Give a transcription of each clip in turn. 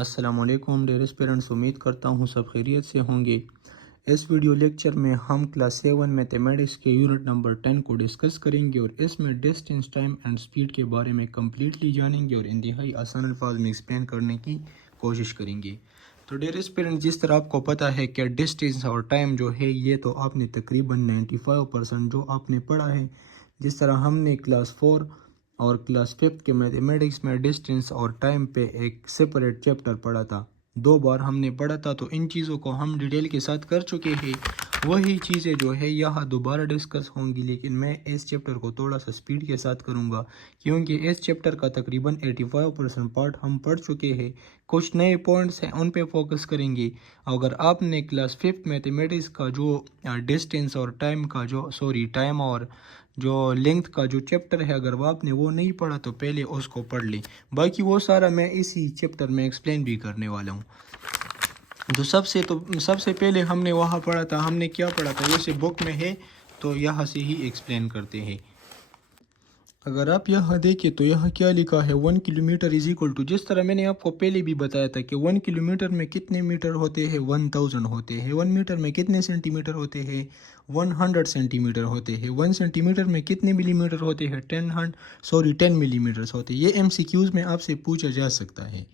السلام علیکم ڈیئر اسپیرنٹس، امید کرتا ہوں سب خیریت سے ہوں گے۔ اس ویڈیو لیکچر میں ہم کلاس 7 میتھمیٹکس کے یونٹ نمبر 10 کو ڈسکس کریں گے اور اس میں ڈسٹینس، ٹائم اینڈ سپیڈ کے بارے میں کمپلیٹلی جانیں گے اور انتہائی آسان الفاظ میں ایکسپلین کرنے کی کوشش کریں گے۔ تو ڈیئر اسپیرنٹس، جس طرح آپ کو پتہ ہے کہ ڈسٹینس اور ٹائم جو ہے یہ تو آپ نے تقریباً 95% جو آپ نے پڑھا ہے۔ جس طرح ہم نے کلاس 4 اور کلاس 5 کے میتھمیٹکس میں ڈسٹینس اور ٹائم پہ ایک سپریٹ چیپٹر پڑھا تھا، 2 بار ہم نے پڑھا تھا، تو ان چیزوں کو ہم ڈیٹیل کے ساتھ کر چکے ہیں۔ وہی چیزیں جو ہے یہاں دوبارہ ڈسکس ہوں گی، لیکن میں اس چیپٹر کو تھوڑا سا سپیڈ کے ساتھ کروں گا کیونکہ اس چیپٹر کا تقریباً 85% پارٹ ہم پڑھ چکے ہیں۔ کچھ نئے پوائنٹس ہیں، ان پہ فوکس کریں گے۔ اگر آپ نے کلاس 5 میتھمیٹکس کا جو ڈسٹینس اور ٹائم کا ٹائم اور جو لینتھ کا جو چیپٹر ہے، اگر آپ نے وہ نہیں پڑھا تو پہلے اس کو پڑھ لیں۔ باقی وہ سارا میں اسی چیپٹر میں ایکسپلین بھی کرنے والا ہوں۔ تو سب سے پہلے ہم نے وہاں پڑھا تھا، ہم نے کیا پڑھا تھا، جیسے بک میں ہے تو یہاں سے ہی ایکسپلین کرتے ہیں۔ اگر آپ یہاں دیکھیں تو یہاں کیا لکھا ہے، 1 کلومیٹر از ایکول ٹو، جس طرح میں نے آپ کو پہلے بھی بتایا تھا کہ 1 کلومیٹر میں کتنے میٹر ہوتے ہیں، 1000 ہوتے ہیں۔ 1 میٹر میں کتنے سینٹی میٹر ہوتے ہیں، 100 سینٹی میٹر ہوتے ہیں۔ 1 سینٹی میٹر میں کتنے ملی میٹر ہوتے ہیں، 10 ملی میٹرز ہوتے ہیں۔ یہ MCQs میں آپ سے پوچھا جا سکتا ہے،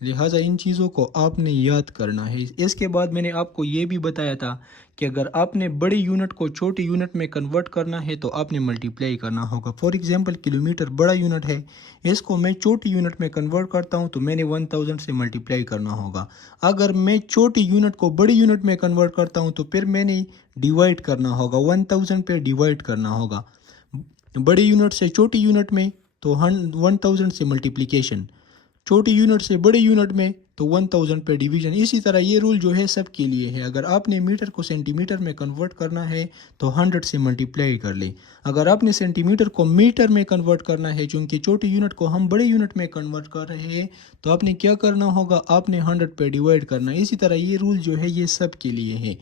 لہٰذا ان چیزوں کو آپ نے یاد کرنا ہے۔ اس کے بعد میں نے آپ کو یہ بھی بتایا تھا کہ اگر آپ نے بڑے یونٹ کو چھوٹے یونٹ میں کنورٹ کرنا ہے تو آپ نے ملٹیپلائی کرنا ہوگا۔ فار ایگزامپل کلومیٹر بڑا یونٹ ہے، اس کو میں چھوٹی یونٹ میں کنورٹ کرتا ہوں تو میں نے 1000 سے ملٹیپلائی کرنا ہوگا۔ اگر میں چھوٹی یونٹ کو بڑے یونٹ میں کنورٹ کرتا ہوں تو پھر میں نے ڈیوائڈ کرنا ہوگا، 1000 پہ ڈیوائڈ کرنا ہوگا بڑے یونٹ سے چھوٹی یونٹ میں، تو 1000 سے ملٹیپلیکیشن، چھوٹی یونٹ سے بڑے یونٹ میں تو 1000 پہ ڈیویژن۔ اسی طرح یہ رول جو ہے سب کے لیے ہے۔ اگر آپ نے میٹر کو سینٹی میٹر میں کنورٹ کرنا ہے تو 100 سے ملٹیپلائی کر لیں۔ اگر آپ نے سینٹی میٹر کو میٹر میں کنورٹ کرنا ہے، چونکہ چھوٹی یونٹ کو ہم بڑے یونٹ میں کنورٹ کر رہے ہیں، تو آپ نے کیا کرنا ہوگا، آپ نے 100 پہ ڈیوائڈ کرنا ہے۔ اسی طرح یہ رول جو ہے یہ سب کے لیے ہے۔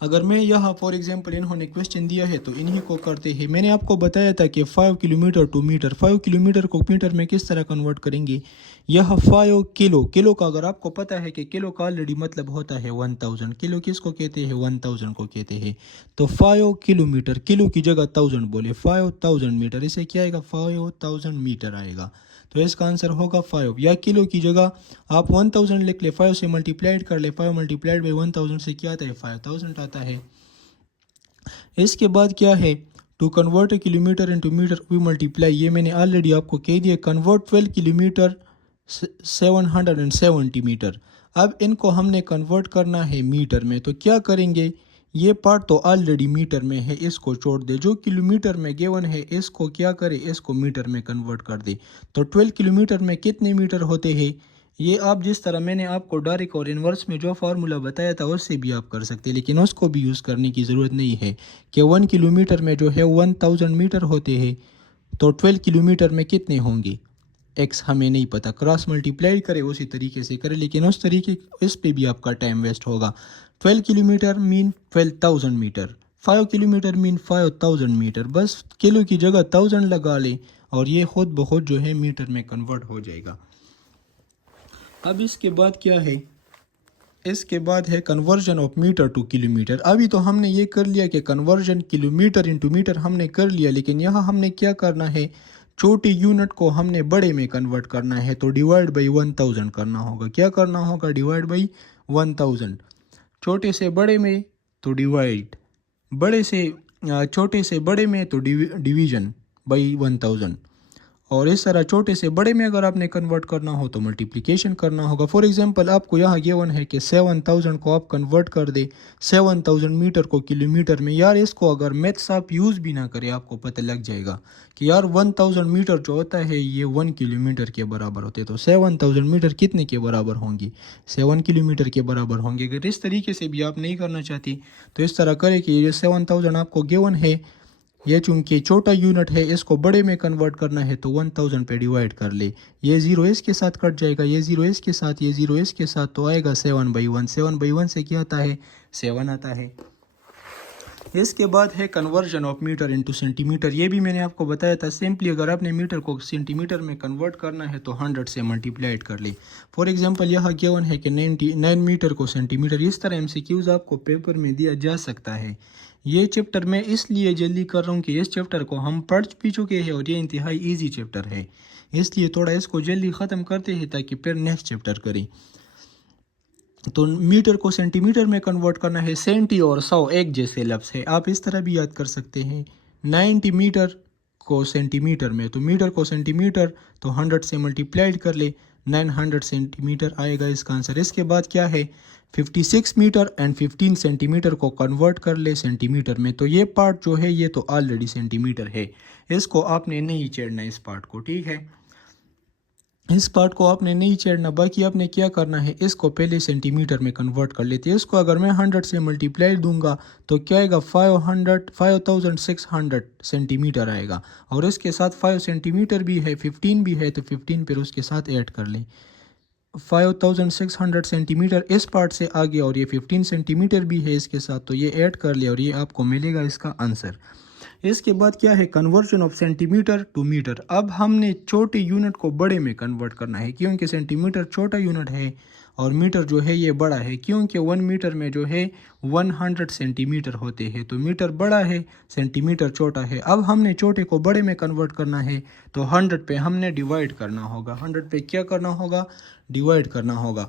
اگر میں یہاں فار ایگزامپل انہوں نے کویسچن دیا ہے تو انہی کو کرتے ہیں۔ میں نے آپ کو بتایا تھا کہ 5 کلومیٹر ٹو میٹر، 5 کلومیٹر کو میٹر میں کس طرح کنورٹ کریں گے۔ یہاں 5 کلو کا اگر آپ کو پتہ ہے کہ کلو کا آلریڈی مطلب ہوتا ہے 1000، کلو کس کو کہتے ہیں، 1000 کو کہتے ہیں۔ تو 5 کلومیٹر، کلو کی جگہ 1000 بولے، 5000 میٹر، اسے کیا آئے گا، 5000 میٹر آئے گا۔ تو اس کا آنسر ہوگا 5، یا کلو کی جگہ آپ 1000 لکھ لے، 5 سے ملٹیپلائڈ کر لے، 5 ملٹیپلائڈ بائی 1000 سے کیا آتا ہے، 5000 آتا ہے۔ اس کے بعد کیا ہے، to convert a kilometre into metre we multiply, یہ میں نے آلریڈی آپ کو کہہ دیا، کنورٹ 12 کلومیٹر 770 میٹر۔ اب ان کو ہم نے کنورٹ کرنا ہے میٹر میں، تو کیا کریں گے، یہ پارٹ تو آلریڈی میٹر میں ہے، اس کو چھوڑ دے، جو کلومیٹر میں گیون ہے اس کو کیا کرے، اس کو میٹر میں کنورٹ کر دے۔ تو 12 کلومیٹر میں کتنے میٹر ہوتے ہیں، یہ آپ جس طرح میں نے آپ کو ڈائریکٹ اور انورس میں جو فارمولا بتایا تھا اس سے بھی آپ کر سکتے، لیکن اس کو بھی یوز کرنے کی ضرورت نہیں ہے کہ 1 کلومیٹر میں جو ہے 1000 میٹر ہوتے ہیں، تو 12 کلومیٹر میں کتنے ہوں گے، ایکس ہمیں نہیں پتہ، کراس ملٹیپلائی کرے اسی طریقے سے کرے، لیکن اس پہ بھی آپ کا ٹائم ویسٹ ہوگا۔ 12 کلومیٹر مین 12000 میٹر، 5 کلومیٹر مین 5000 میٹر، بس کلو کی جگہ 1000 لگا لیں اور یہ خود بخود جو ہے میٹر میں کنورٹ ہو جائے گا۔ اب اس کے بعد کیا ہے، اس کے بعد ہے conversion of metre to kilometre. ابھی تو ہم نے یہ کر لیا کہ کنورژن کلومیٹر انٹو میٹر ہم نے کر لیا، لیکن یہاں ہم نے کیا کرنا ہے، چھوٹی یونٹ کو ہم نے بڑے میں کنورٹ کرنا ہے، تو ڈیوائڈ بائی 1000 کرنا ہوگا۔ کیا کرنا ہوگا، ڈیوائڈ بائی 1000، چھوٹے سے بڑے میں تو ڈیوائڈ، چھوٹے سے بڑے میں تو ڈیویژن بائی 1000، اور اس طرح چھوٹے سے بڑے میں اگر آپ نے کنورٹ کرنا ہو تو ملٹیپلیکیشن کرنا ہوگا۔ فار ایگزامپل آپ کو یہاں گیون ہے کہ 7000 کو آپ کنورٹ کر دے 7000 میٹر کو کلومیٹر میں، یار اس کو اگر میتھس آپ یوز بھی نہ کرے آپ کو پتہ لگ جائے گا کہ یار 1000 میٹر جو ہوتا ہے یہ 1 کلومیٹر کے برابر ہوتے، تو 7000 میٹر کتنے کے برابر ہوں گی، 7 کلومیٹر کے برابر ہوں گے۔ اگر اس طریقے سے بھی آپ نہیں کرنا چاہتی تو اس طرح کرے کہ یہ 7000 آپ کو گیون ہے، یہ چونکہ چھوٹا یونٹ ہے اس کو بڑے میں کنورٹ کرنا ہے تو 1000 پہ ڈیوائڈ کر لے، یہ 0 اس کے ساتھ کٹ جائے گا، یہ 0 اس کے ساتھ، یہ 0 اس کے ساتھ، تو آئے گا 7/1، 7/1 سے کیا آتا ہے، 7 آتا ہے۔ اس کے بعد ہے conversion of metre into centimetre. یہ بھی میں نے آپ کو بتایا تھا. سمپلی اگر آپ نے میٹر کو سینٹی میٹر میں کنورٹ کرنا ہے تو 100 سے ملٹیپلائڈ کر لیں. فار ایگزامپل یہاں گیون ہے کہ 9 میٹر کو سینٹی میٹر. اس طرح MCQs آپ کو پیپر میں دیا جا سکتا ہے. یہ چیپٹر میں اس لیے جلدی کر رہا ہوں کہ اس چیپٹر کو ہم پڑھ بھی چکے ہیں اور یہ انتہائی ایزی چیپٹر ہے، اس لیے تھوڑا اس کو جلدی ختم کرتے ہیں تاکہ پھر نیکسٹ چیپٹر کریں. تو میٹر کو سینٹی میٹر میں کنورٹ کرنا ہے. سینٹی اور 100 ایک جیسے لفظ ہے، آپ اس طرح بھی یاد کر سکتے ہیں. 90 میٹر کو سینٹی میٹر میں، تو میٹر کو سینٹی میٹر تو 100 سے ملٹیپلائڈ کر لے، 900 سینٹی میٹر آئے گا اس کا آنسر. اس کے بعد کیا ہے 56 میٹر اینڈ 15 سینٹی میٹر کو کنورٹ کر لے سینٹی میٹر میں. تو یہ پارٹ جو ہے یہ تو آلریڈی سینٹی میٹر ہے، اس کو آپ نے نہیں چھیڑنا اس پارٹ کو، ٹھیک ہے. اس پارٹ کو آپ نے نہیں چھیڑنا. باقی آپ نے کیا کرنا ہے، اس کو پہلے سینٹی میٹر میں کنورٹ کر لیتے ہیں. اس کو اگر میں 100 سے ملٹیپلائی دوں گا تو کیا آئے گا 5600 سینٹی میٹر آئے گا. اور اس کے ساتھ 5 سینٹی میٹر بھی ہے، 15 بھی ہے، تو 15 پھر اس کے ساتھ ایڈ کر لیں. 5600 سینٹی میٹر اس پارٹ سے آگے اور یہ 15 سینٹی میٹر بھی ہے اس کے ساتھ، تو یہ ایڈ کر لیں اور یہ آپ کو ملے گا اس کا آنسر. اس کے بعد کیا ہے conversion of centimetre to metre. اب ہم نے چھوٹے یونٹ کو بڑے میں کنورٹ کرنا ہے، کیونکہ سینٹی میٹر چھوٹا یونٹ ہے اور میٹر جو ہے یہ بڑا ہے. کیونکہ 1 میٹر میں جو ہے 100 سینٹی میٹر ہوتے ہیں، تو میٹر بڑا ہے، سینٹی میٹر چھوٹا ہے. اب ہم نے چھوٹے کو بڑے میں کنورٹ کرنا ہے تو 100 پہ ہم نے ڈیوائڈ کرنا ہوگا. 100 پہ کیا کرنا ہوگا، ڈیوائڈ کرنا ہوگا.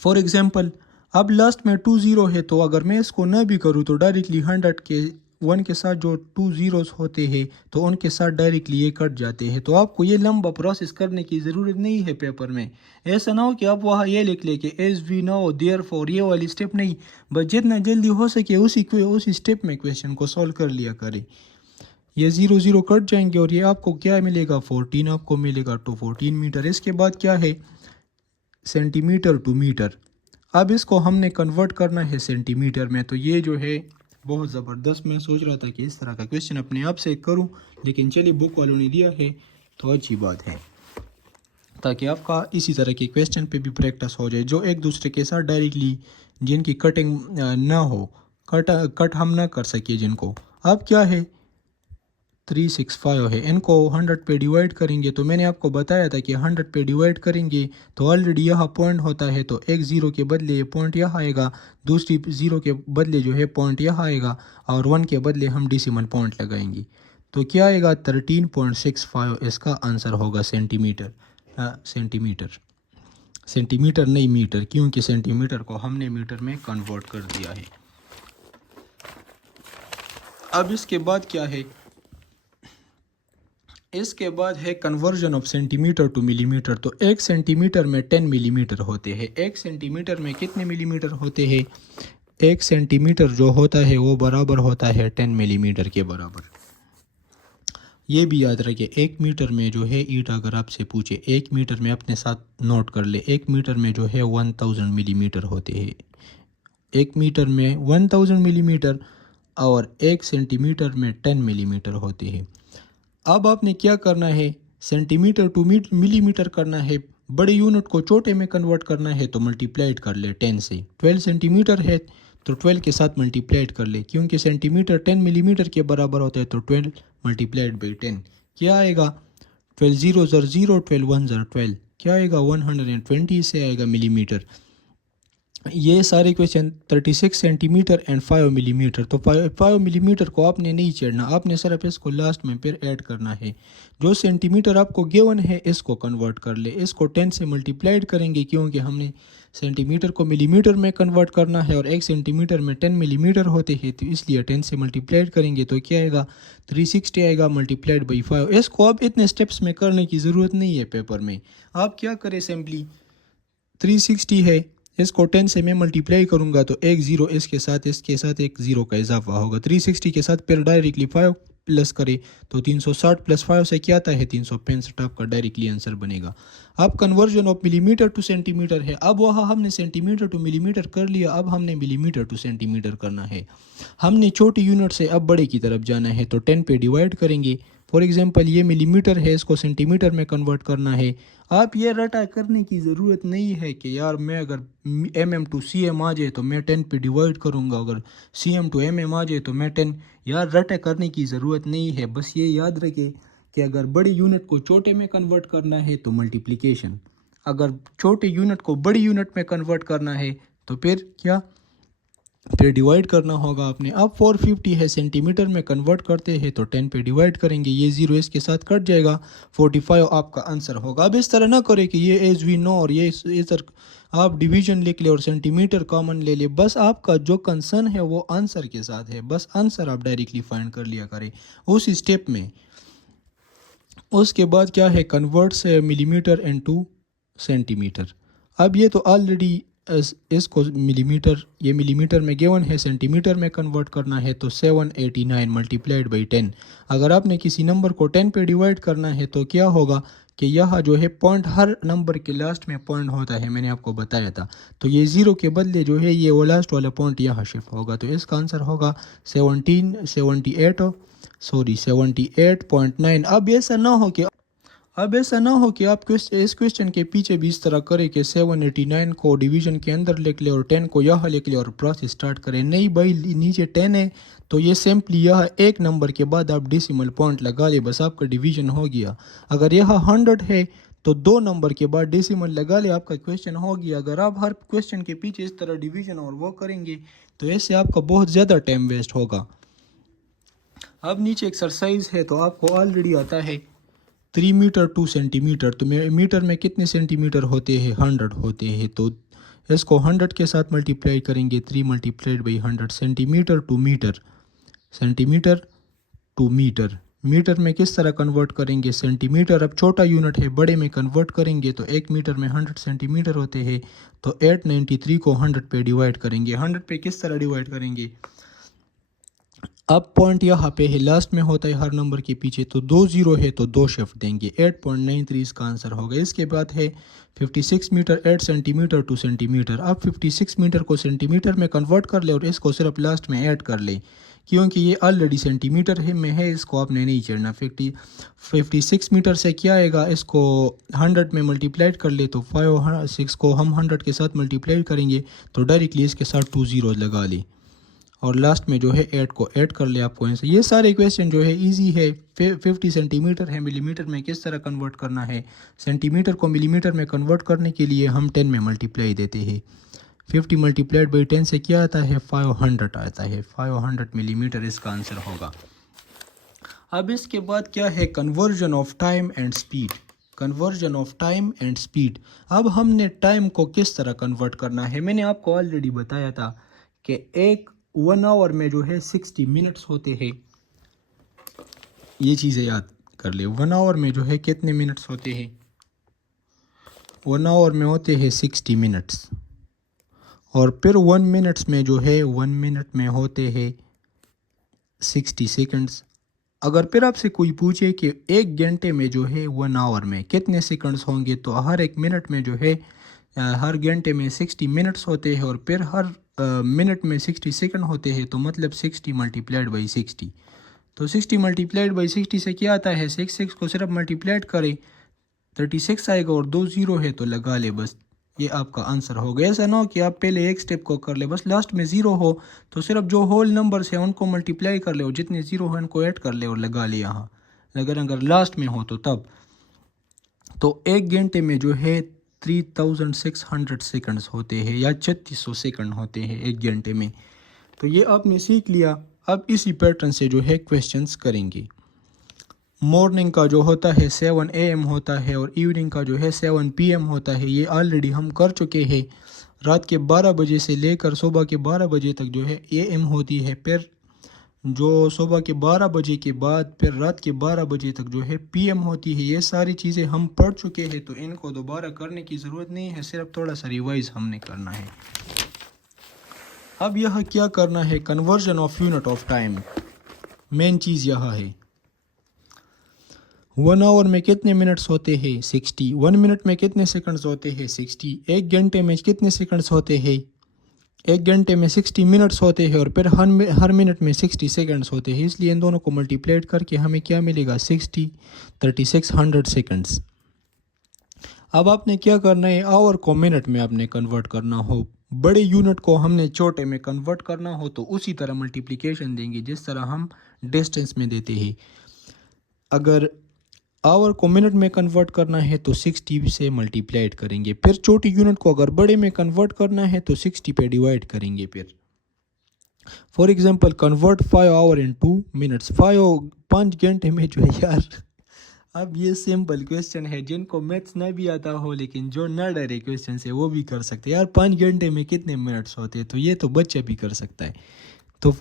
فار ایگزامپل اب لاسٹ میں 2 0 ہے، تو اگر میں اس کو نہ بھی کروں تو ڈائریکٹلی 100 کے 1 کے ساتھ جو 2 زیروز ہوتے ہیں تو ان کے ساتھ ڈائریکٹلی یہ کٹ جاتے ہیں. تو آپ کو یہ لمبا پروسیس کرنے کی ضرورت نہیں ہے پیپر میں. ایسا نہ ہو کہ آپ وہاں یہ لکھ لیں کہ as we know there four, یہ والی سٹیپ نہیں، بس جتنا جلدی ہو سکے اسی سٹیپ میں کویشچن کو سولو کر لیا کریں. یہ 0 0 کٹ جائیں گے اور یہ آپ کو کیا ملے گا 14 آپ کو ملے گا تو 14 میٹر. اس کے بعد کیا ہے سینٹی میٹر ٹو میٹر. اب اس کو ہم نے کنورٹ کرنا ہے سینٹی میٹر میں. تو یہ جو ہے بہت زبردست، میں سوچ رہا تھا کہ اس طرح کا کویشچن اپنے آپ سے کروں، لیکن چلیے بک والوں نے دیا ہے تو اچھی بات ہے، تاکہ آپ کا اسی طرح کے کویشچن پہ بھی پریکٹس ہو جائے، جو ایک دوسرے کے ساتھ ڈائریکٹلی جن کی کٹنگ نہ ہو، کٹ ہم نہ کر سکے جن کو. اب کیا ہے 365 ہے، ان کو 100 پہ ڈیوائڈ کریں گے. تو میں نے آپ کو بتایا تھا کہ 100 پہ ڈیوائڈ کریں گے تو آلریڈی یہاں پوائنٹ ہوتا ہے، تو ایک 0 کے بدلے یہ پوائنٹ یہاں آئے گا، دوسری 0 کے بدلے جو ہے پوائنٹ یہاں آئے گا، اور 1 کے بدلے ہم ڈیسیمل پوائنٹ لگائیں گے. تو کیا آئے گا 13.65 اس کا آنسر ہوگا سینٹی میٹر. سینٹی میٹر نہیں میٹر، کیونکہ سینٹی میٹر کو ہم نے میٹر میں کنورٹ کر دیا ہے. اب اس کے بعد کیا ہے، اس کے بعد ہے conversion of centimetre to millimetre. تو 1 سینٹی میٹر میں 10 ملی میٹر ہوتے ہیں. 1 سینٹی میٹر میں کتنے ملی میٹر ہوتے ہیں، 1 سینٹی میٹر جو ہوتا ہے وہ برابر ہوتا ہے 10 ملی میٹر کے برابر. یہ بھی یاد رکھے 1 میٹر میں جو ہے ایٹ اگر آپ سے پوچھے 1 میٹر میں اپنے ساتھ نوٹ کر لے، 1 میٹر میں جو ہے 1000 ملی میٹر ہوتے ہیں. 1 میٹر میں 1000 ملی میٹر اور 1 سینٹی میٹر میں 10 ملی میٹر ہوتے ہیں. اب آپ نے کیا کرنا ہے، centimetre to millimetre کرنا ہے. بڑے یونٹ کو چھوٹے میں کنورٹ کرنا ہے تو ملٹیپلائڈ کر لے 10 سے. 12 سینٹی میٹر ہے تو 12 کے ساتھ ملٹیپلائڈ کر لے، کیونکہ سینٹی میٹر 10 ملی میٹر کے برابر ہوتا ہے، تو 12 ملٹیپلائڈ بائی 10 کیا آئے گا 12 0 0 12 1 12 کیا آئے گا 120 سے آئے گا ملی میٹر. یہ سارے کویشچن 36 سینٹی میٹر اینڈ 5 ملی میٹر. تو 5 ملی میٹر کو آپ نے نہیں چھیڑنا، آپ نے صرف اس کو لاسٹ میں پھر ایڈ کرنا ہے. جو سینٹی میٹر آپ کو گیون ہے اس کو کنورٹ کر لے. اس کو 10 سے ملٹیپلائڈ کریں گے، کیونکہ ہم نے سینٹی میٹر کو ملی میٹر میں کنورٹ کرنا ہے اور 1 سینٹی میٹر میں 10 ملی میٹر ہوتے ہیں، تو اس لیے 10 سے ملٹیپلائڈ کریں گے تو کیا آئے گا 360 آئے گا ملٹیپلائڈ بائی 5. اس کو اب اتنے سٹیپس میں کرنے کی ضرورت نہیں ہے پیپر میں. آپ کیا کریں، سمپلی 360 ہے، اس کو 10 سے میں ملٹیپلائی کروں گا تو ایک 0 اس کے ساتھ ایک 0 کا اضافہ ہوگا. 360 کے ساتھ پھر ڈائریکٹلی 5 پلس کرے تو 360 پلس 5 سے کیا آتا ہے 365 آپ کا ڈائریکٹلی آنسر بنے گا. اب conversion of millimetre to centimetre ہے. اب وہاں ہم نے centimetre to millimetre کر لیا، اب ہم نے ملی میٹر ٹو سینٹی میٹر کرنا ہے. ہم نے چھوٹی یونٹ سے اب بڑے کی طرف جانا ہے، تو 10 پہ ڈیوائڈ کریں گے فار ایگزامپل یہ ملی میٹر ہے، اس کو سینٹی میٹر میں کنورٹ کرنا ہے. آپ یہ رٹا کرنے کی ضرورت نہیں ہے کہ یار میں اگر M M to C M آ جائے تو میں 10 پہ ڈیوائڈ کروں گا، اگر C M to M M آ جائے تو میں 10. یار رٹا کرنے کی ضرورت نہیں ہے. بس یہ یاد رکھے کہ اگر بڑی یونٹ کو چھوٹے میں کنورٹ کرنا ہے تو ملٹیپلیکیشن، اگر چھوٹے یونٹ کو بڑی یونٹ میں کنورٹ کرنا ہے تو پھر کیا، پھر ڈیوائڈ کرنا ہوگا آپ نے. اب 450 ہے، سینٹی میٹر میں کنورٹ کرتے ہیں تو 10 پہ ڈیوائڈ کریں گے، یہ 0 اس کے ساتھ کٹ جائے گا، 45 آپ کا آنسر ہوگا. اب اس طرح نہ کرے کہ یہ ایز وی نو اور یہ ادھر آپ ڈویژن لکھ لے اور سینٹی میٹر کامن لے لے. بس آپ کا جو کنسرن ہے وہ آنسر کے ساتھ ہے، بس آنسر آپ ڈائریکٹلی فائنڈ کر لیا کریں اس اسٹیپ میں. اس کے بعد کیا ہے، کنورٹس ہے ملی میٹر انٹو سینٹی میٹر. اب یہ تو آلریڈی اس کو ملی میٹر، یہ ملی میٹر میں گیون ہے، سینٹی میٹر میں کنورٹ کرنا ہے تو 789 ملٹیپلائڈ بائی 10. اگر آپ نے کسی نمبر کو 10 پہ ڈیوائڈ کرنا ہے تو کیا ہوگا کہ یہاں جو ہے پوائنٹ ہر نمبر کے لاسٹ میں پوائنٹ ہوتا ہے، میں نے آپ کو بتایا تھا. تو یہ 0 کے بدلے جو ہے یہ وہ لاسٹ والا پوائنٹ یہاں شفٹ ہوگا. تو اس کا آنسر ہوگا 78.9. اب ایسا نہ ہو کہ آپ اس کویسچن کے پیچھے بھی اس طرح کرے کہ 789 کو ڈویژن کے اندر لکھ لے اور 10 کو یہاں لکھ لے اور پروسیس سٹارٹ کرے. نہیں بھائی، نیچے 10 ہے تو یہ سمپلی یہاں ایک نمبر کے بعد آپ ڈیسیمل پوائنٹ لگا لے، بس آپ کا ڈویژن ہو گیا. اگر یہاں 100 ہے تو 2 نمبر کے بعد ڈیسیمل لگا لے، آپ کا کویسچن ہو گیا. اگر آپ ہر کویسچن کے پیچھے اس طرح ڈویژن اور وہ کریں گے تو اس سے آپ کا بہت زیادہ ٹائم ویسٹ ہوگا. اب نیچے ایکسرسائز ہے تو آپ کو آلریڈی آتا ہے 3 میٹر 2 سینٹی میٹر. تو میٹر میں کتنے سینٹی میٹر ہوتے ہیں، 100 ہوتے ہیں. تو اس کو 100 کے ساتھ ملٹیپلائی کریں گے، 3 multiplied by 100. Centimetre to metre, centimetre to metre. Metre میں کس طرح کنورٹ کریں گے، سینٹی میٹر اب چھوٹا یونٹ ہے، بڑے میں کنورٹ کریں گے تو 1 میٹر میں 100 سینٹی میٹر ہوتے ہیں. تو 893 کو 100 پہ ڈیوائڈ کریں گے. 100 پہ کس طرح ڈیوائڈ کریں گے، اب پوائنٹ یہاں پہ ہے، لاسٹ میں ہوتا ہے ہر نمبر کے پیچھے، تو 2 0 ہے تو 2 شفٹ دیں گے. 8.93 اس کا آنسر ہوگا. اس کے بعد ہے 56 metre 8 centimetre to centimetre. اب 56 میٹر کو سینٹی میٹر میں کنورٹ کر لے اور اس کو صرف لاسٹ میں ایڈ کر لے، کیونکہ یہ آلریڈی سینٹی میٹر میں ہے، اس کو آپ نے نہیں چڑھنا. 56 میٹر سے کیا آئے گا، اس کو 100 میں ملٹیپلائڈ کر لے تو 6 کو ہم 100 کے ساتھ ملٹیپلائڈ کریں گے تو ڈائریکٹلی اس کے ساتھ 2 زیرو لگا لے اور لاسٹ میں جو ہے 8 کو ایڈ کر لے. آپ کو یہ سارے کویسچن جو ہے ایزی ہے. 50 سینٹی میٹر ہے، ملی میٹر میں کس طرح کنورٹ کرنا ہے. سینٹی میٹر کو ملی میٹر میں کنورٹ کرنے کے لیے ہم 10 میں ملٹیپلائی دیتے ہیں. 50 ملٹیپلائڈ بائی 10 سے کیا آتا ہے، 500 آتا ہے. 500 ملی میٹر اس کا آنسر ہوگا. اب اس کے بعد کیا ہے، conversion of time and speed. Conversion of time and speed. اب ہم نے ٹائم کو کس طرح کنورٹ کرنا ہے، میں نے آپ کو آلریڈی بتایا تھا کہ 1 آور میں جو ہے 60 منٹس ہوتے ہیں. یہ چیزیں یاد کر لے. 1 آور میں جو ہے کتنے منٹس ہوتے ہیں، 1 آور میں ہوتے ہیں 60 منٹس. اور پھر 1 منٹس میں جو ہے 1 منٹ میں ہوتے ہیں 60 سیکنڈس. اگر پھر آپ سے کوئی پوچھے کہ 1 گھنٹے میں جو ہے 1 آور میں کتنے سیکنڈس ہوں گے، تو ہر 1 منٹ میں جو ہے ہر گھنٹے میں 60 منٹس ہوتے ہیں اور پھر ہر منٹ میں 60 سیکنڈ ہوتے ہیں. تو مطلب 60 ملٹیپلائڈ بائی 60. تو 60 ملٹیپلائڈ بائی 60 سے کیا آتا ہے، 6 کو صرف ملٹیپلائڈ کرے 36 آئے گا اور 2 0 ہے تو لگا لے. بس یہ آپ کا آنسر ہو گیا. ایسا نہ ہو کہ آپ پہلے ایک سٹیپ کو کر لے، بس لاسٹ میں 0 ہو تو صرف جو ہول نمبرز ہیں ان کو ملٹیپلائی کر لے اور جتنے 0 ہیں ان کو ایڈ کر لے اور لگا لے یہاں. اگر لاسٹ میں ہو تو تب. تو 1 گھنٹے میں جو ہے 3600 سیکنڈز ہوتے ہیں یا 3600 سیکنڈ ہوتے ہیں 1 گھنٹے میں. تو یہ آپ نے سیکھ لیا. اب اسی پیٹرن سے جو ہے کویسچنز کریں گے. مارننگ کا جو ہوتا ہے 7 AM ہوتا ہے اور ایوننگ کا جو ہے 7 PM ہوتا ہے. یہ آلریڈی ہم کر چکے ہیں. رات کے 12 بجے سے لے کر صبح کے 12 بجے تک جو ہے AM ہوتی ہے. پھر جو صبح کے 12 بجے کے بعد پھر رات کے 12 بجے تک جو ہے PM ہوتی ہے. یہ ساری چیزیں ہم پڑھ چکے ہیں تو ان کو دوبارہ کرنے کی ضرورت نہیں ہے، صرف تھوڑا سا ریوائز ہم نے کرنا ہے. اب یہاں کیا کرنا ہے، conversion of unit of time. Main چیز یہاں ہے 1 آور میں کتنے منٹس ہوتے ہیں 60. 1 منٹ میں کتنے سیکنڈز ہوتے ہیں 60. 1 گھنٹے میں کتنے سیکنڈز ہوتے ہیں ایک گھنٹے میں 60 منٹس ہوتے ہیں اور پھر ہر منٹ میں 60 سیکنڈز ہوتے ہیں، اس لیے ان دونوں کو ملٹیپلیٹ کر کے ہمیں کیا ملے گا 60 3600 سیکنڈز۔ اب آپ نے کیا کرنا ہے، آور کو منٹ میں آپ نے کنورٹ کرنا ہو، بڑے یونٹ کو ہم نے چھوٹے میں کنورٹ کرنا ہو تو اسی طرح ملٹیپلیکیشن دیں گے جس طرح ہم ڈسٹینس میں دیتے ہیں۔ اگر آور کو منٹ میں کنورٹ کرنا ہے تو 60 سے ملٹیپلائڈ کریں گے، پھر چھوٹی یونٹ کو اگر بڑے میں کنورٹ کرنا ہے تو 60 پہ ڈیوائڈ کریں گے۔ پھر for example convert 5 hour in 2 minutes, 5 گھنٹے میں جو ہے یار، اب یہ سمپل کویسچن ہے، جن کو میتھس نہ بھی آتا ہو لیکن جو نہ ڈرے کویسچن سے وہ بھی کر سکتے ہیں یار، 5 گھنٹے میں کتنے منٹس ہوتے ہیں، تو یہ تو بچہ بھی کر سکتا ہے۔ تو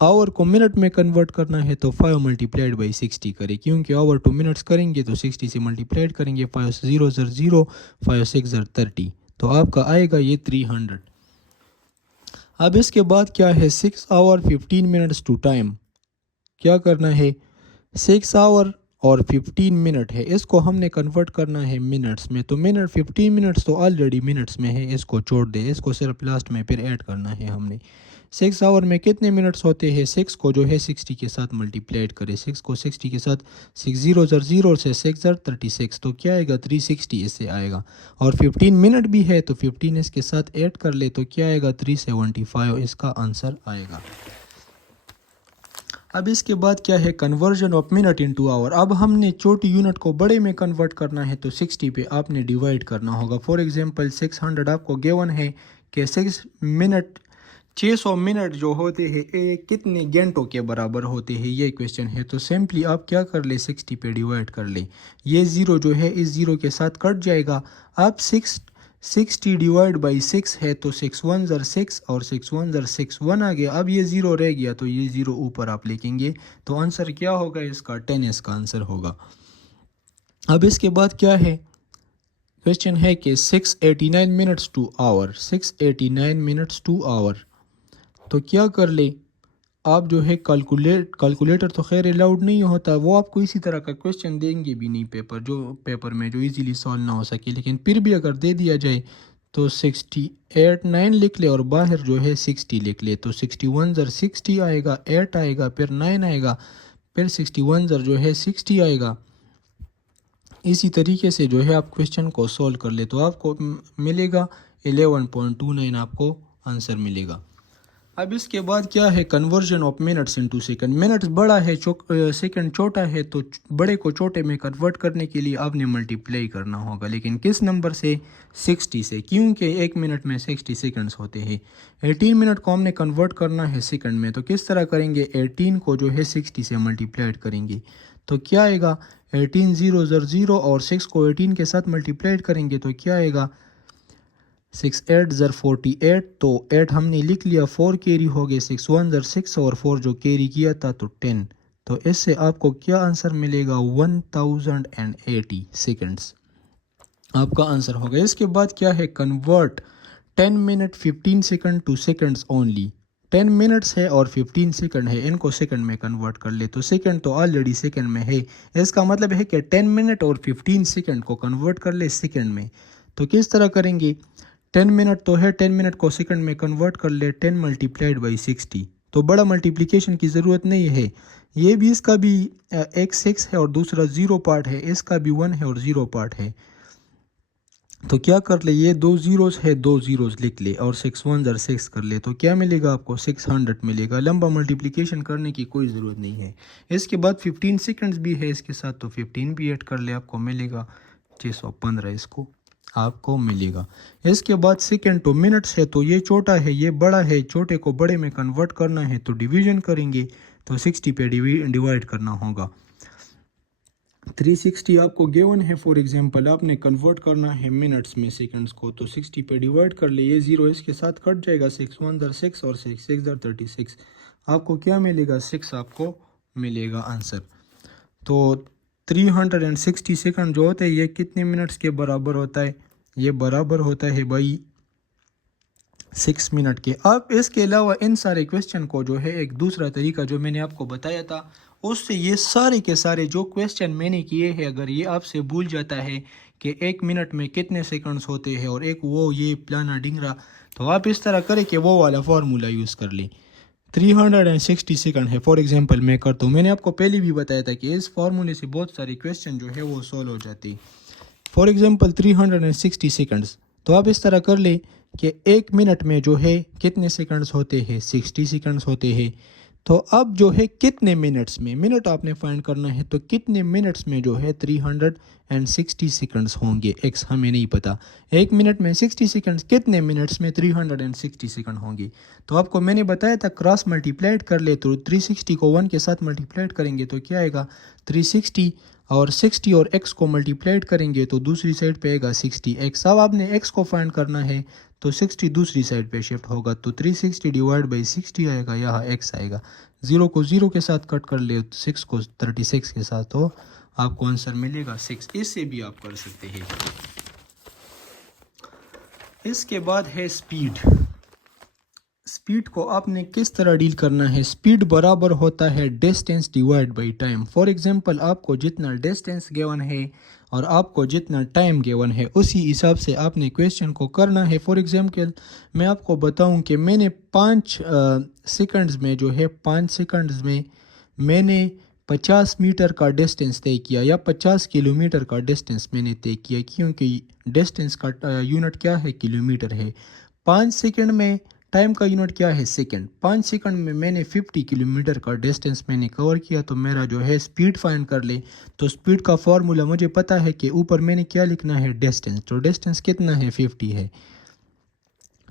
آور کو منٹ میں کنورٹ کرنا ہے تو 5 ملٹیپلائڈ بائی 60 کرے، کیونکہ آور 2 منٹس کریں گے تو 60 سے ملٹیپلائڈ کریں گے، 5 0 0 5 6 30، تو آپ کا آئے گا یہ 300۔ اب اس کے بعد کیا ہے، 6 آور 15 منٹس ٹو ٹائم، کیا کرنا ہے، 6 آور اور 15 منٹ ہے، اس کو ہم نے کنورٹ کرنا ہے منٹس میں، تو منٹ 15 منٹس تو آلریڈی منٹس میں ہے، اس کو چھوڑ دے، اس کو صرف لاسٹ میں پھر ایڈ کرنا ہے ہم نے۔ 6 آور میں کتنے منٹس ہوتے ہیں، 6 کو جو ہے 60 کے ساتھ ملٹیپلائڈ کرے، 6 کو 60 کے ساتھ 6 0 0 سے 6 36، تو کیا آئے گا 360 اس سے آئے گا، اور 15 منٹ بھی ہے تو 15 اس کے ساتھ ایڈ کر لے تو کیا آئے گا 375، اس کا آنسر آئے گا۔ اب اس کے بعد کیا ہے، کنورژن آف منٹ انٹو آور، اب ہم نے چھوٹی یونٹ کو بڑے میں کنورٹ کرنا ہے تو 60 پہ آپ نے ڈیوائڈ کرنا ہوگا۔ فار ایگزامپل 600 آپ کو گیون ہے کہ 600 منٹ جو ہوتے ہیں کتنے گھنٹوں کے برابر ہوتے ہیں، یہ کویسچن ہے، تو سمپلی آپ کیا کر لیں 60 پہ ڈیوائڈ کر لیں، یہ زیرو جو ہے اس زیرو کے ساتھ کٹ جائے گا، اب 60 ڈیوائڈ بائی 6 ہے تو 6 1 6 اور 6 1 6 1 آ گیا، اب یہ زیرو رہ گیا تو یہ زیرو اوپر آپ لکھیں گے، تو آنسر کیا ہوگا اس کا 10، اس کا آنسر ہوگا۔ اب اس کے بعد کیا ہے، کویسچن ہے کہ 689 minutes to hour, 689 minutes to hour, تو کیا کر لے آپ جو ہے کیلکولیٹر تو خیر الاؤڈ نہیں ہوتا، وہ آپ کو اسی طرح کا کویسچن دیں گے بھی نہیں پیپر میں جو ایزیلی سالو نہ ہو سکے، لیکن پھر بھی اگر دے دیا جائے تو 9 لکھ لے اور باہر جو ہے 60 لکھ لے، تو 61 60 آئے گا، 8 آئے گا، پھر 9 آئے گا، پھر 61 جو ہے 60 آئے گا۔ اسی طریقے سے جو ہے آپ کویسچن کو سولو کر لے تو آپ کو ملے گا 11.29، آپ کو آنسر ملے گا۔ اب اس کے بعد کیا ہے، conversion of minutes into second, minutes بڑا ہے سیکنڈ چھوٹا ہے، تو بڑے کو چھوٹے میں کنورٹ کرنے کے لیے آپ نے ملٹیپلائی کرنا ہوگا، لیکن کس نمبر سے، 60 سے، کیونکہ ایک منٹ میں 60 سیکنڈز ہوتے ہیں۔ 18 منٹ کو ہم نے کنورٹ کرنا ہے سیکنڈ میں، تو کس طرح کریں گے، 18 کو جو ہے 60 سے ملٹیپلائڈ کریں گے، تو کیا آئے گا 18 0 0 اور 6 کو 18 کے ساتھ ملٹیپلائڈ کریں گے تو کیا آئے گا 6 8 48، تو 8 ہم نے لکھ لیا، 4 کیری ہو گئے، 6 1 6 اور 4 جو کیری کیا تھا تو 10، تو اس سے آپ کو کیا آنسر ملے گا 1080 سیکنڈز، آپ کا آنسر ہوگا۔ اس کے بعد کیا ہے، convert 10 minute 15 second two seconds only, 10 minutes ہے اور 15 سیکنڈ ہے، ان کو سیکنڈ میں کنورٹ کر لے، تو سیکنڈ تو آلریڈی سیکنڈ میں ہے، اس کا مطلب ہے کہ 10 منٹ اور 15 سیکنڈ کو کنورٹ کر لے سیکنڈ میں، تو کس طرح کریں گے، 10 منٹ تو ہے، 10 منٹ کو سیکنڈ میں کنورٹ کر لے، 10 ملٹیپلائڈ بائی 60، تو بڑا ملٹیپلیکیشن کی ضرورت نہیں ہے، یہ بھی اس کا بھی ایک 6 ہے اور دوسرا 0 پارٹ ہے، اس کا بھی 1 ہے اور 0 پارٹ ہے، تو کیا کر لے، یہ 2 زیروز ہے، 2 زیروز لکھ لے اور 6 1 6 کر لے، تو کیا ملے گا آپ کو 600 ملے گا، لمبا ملٹیپلیکیشن کرنے کی کوئی ضرورت نہیں ہے۔ اس کے بعد 15 سیکنڈز بھی ہے اس کے ساتھ، تو 15 بھی ایڈ کر لے، آپ کو ملے گا 615، اس کو آپ کو ملے گا۔ اس کے بعد سیکنڈ ٹو منٹس ہے، تو یہ چھوٹا ہے یہ بڑا ہے، چھوٹے کو بڑے میں کنورٹ کرنا ہے تو ڈیویژن کریں گے، تو 60 پہ ڈیوائڈ کرنا ہوگا۔ 360 آپ کو گیون ہے، فار ایگزامپل آپ نے کنورٹ کرنا ہے منٹس میں سیکنڈز کو، تو 60 پہ ڈیوائڈ کر لے، یہ زیرو اس کے ساتھ کٹ جائے گا، 6 1 6 اور 6 6 36، آپ کو کیا ملے گا 6، آپ کو ملے گا آنسر۔ تو 360 سیکنڈ جو ہوتا ہے یہ کتنے منٹس کے برابر ہوتا ہے، یہ برابر ہوتا ہے بھائی 6 منٹ کے۔ اب اس کے علاوہ ان سارے کویسچن کو جو ہے ایک دوسرا طریقہ جو میں نے آپ کو بتایا تھا اس سے یہ سارے کے سارے جو کویسچن میں نے کیے ہیں اگر یہ آپ سے بھول جاتا ہے کہ 1 منٹ میں کتنے سیکنڈز ہوتے ہیں اور ایک وہ یہ پلانا ڈنگرا، تو آپ اس طرح کریں کہ وہ والا فارمولا یوز کر لیں. 360 سیکنڈ ہے فار ایگزامپل میں کرتا ہوں. میں نے آپ کو پہلے بھی بتایا تھا کہ اس فارمولے سے بہت سارے کویسچن جو ہے وہ سولو ہو جاتے ہیں. فار ایگزامپل 360 سیکنڈز، تو آپ اس طرح کر لیں کہ 1 منٹ میں جو ہے کتنے سیکنڈز ہوتے ہیں، 60 سیکنڈز ہوتے ہیں. تو اب جو ہے کتنے منٹس میں، منٹ آپ نے فائنڈ کرنا ہے، تو کتنے منٹس میں جو ہے 360 سیکنڈز ہوں گے. ایکس ہمیں نہیں پتا، 1 منٹ میں 60 سیکنڈز، کتنے منٹس میں 360 سیکنڈ ہوں گے. تو آپ کو میں نے بتایا تھا کراس ملٹیپلائڈ کر لے، تو 360 کو 1 کے ساتھ ملٹیپلائڈ کریں گے تو کیا آئے گا 360، اور 60 اور x کو ملٹیپلائڈ کریں گے تو دوسری سائڈ پہ آئے گا 60x. اب آپ نے x کو فائنڈ کرنا ہے تو 60 دوسری سائڈ پہ شفٹ ہوگا تو 360 ڈیوائڈ بائی 60 آئے گا، یہاں x آئے گا. 0 کو 0 کے ساتھ کٹ کر لے، 6 کو 36 کے ساتھ، تو آپ کو آنسر ملے گا 6. اس سے بھی آپ کر سکتے ہیں. اس کے بعد ہے سپیڈ. سپیڈ کو آپ نے کس طرح ڈیل کرنا ہے؟ سپیڈ برابر ہوتا ہے distance divide by time. For ایگزامپل آپ کو جتنا ڈسٹینس گیون ہے اور آپ کو جتنا ٹائم گیون ہے اسی حساب سے آپ نے کویسچن کو کرنا ہے. فار ایگزامپل میں آپ کو بتاؤں کہ میں نے 5 سیکنڈز میں جو ہے 5 سیکنڈز میں میں نے 50 میٹر کا ڈسٹینس طے کیا یا 50 کلومیٹر کا ڈسٹینس میں نے طے کیا، کیونکہ ڈسٹینس کا یونٹ کیا ہے، کلومیٹر ہے. 5 سیکنڈ میں ٹائم کا یونٹ کیا ہے، سیکنڈ. 5 سیکنڈ میں میں نے 50 کلومیٹر کا ڈسٹینس میں نے کور کیا، تو میرا جو ہے سپیڈ فائنڈ کر لے. تو سپیڈ کا فارمولا مجھے پتا ہے کہ اوپر میں نے کیا لکھنا ہے، ڈسٹینس. تو ڈسٹینس کتنا ہے، 50 ہے.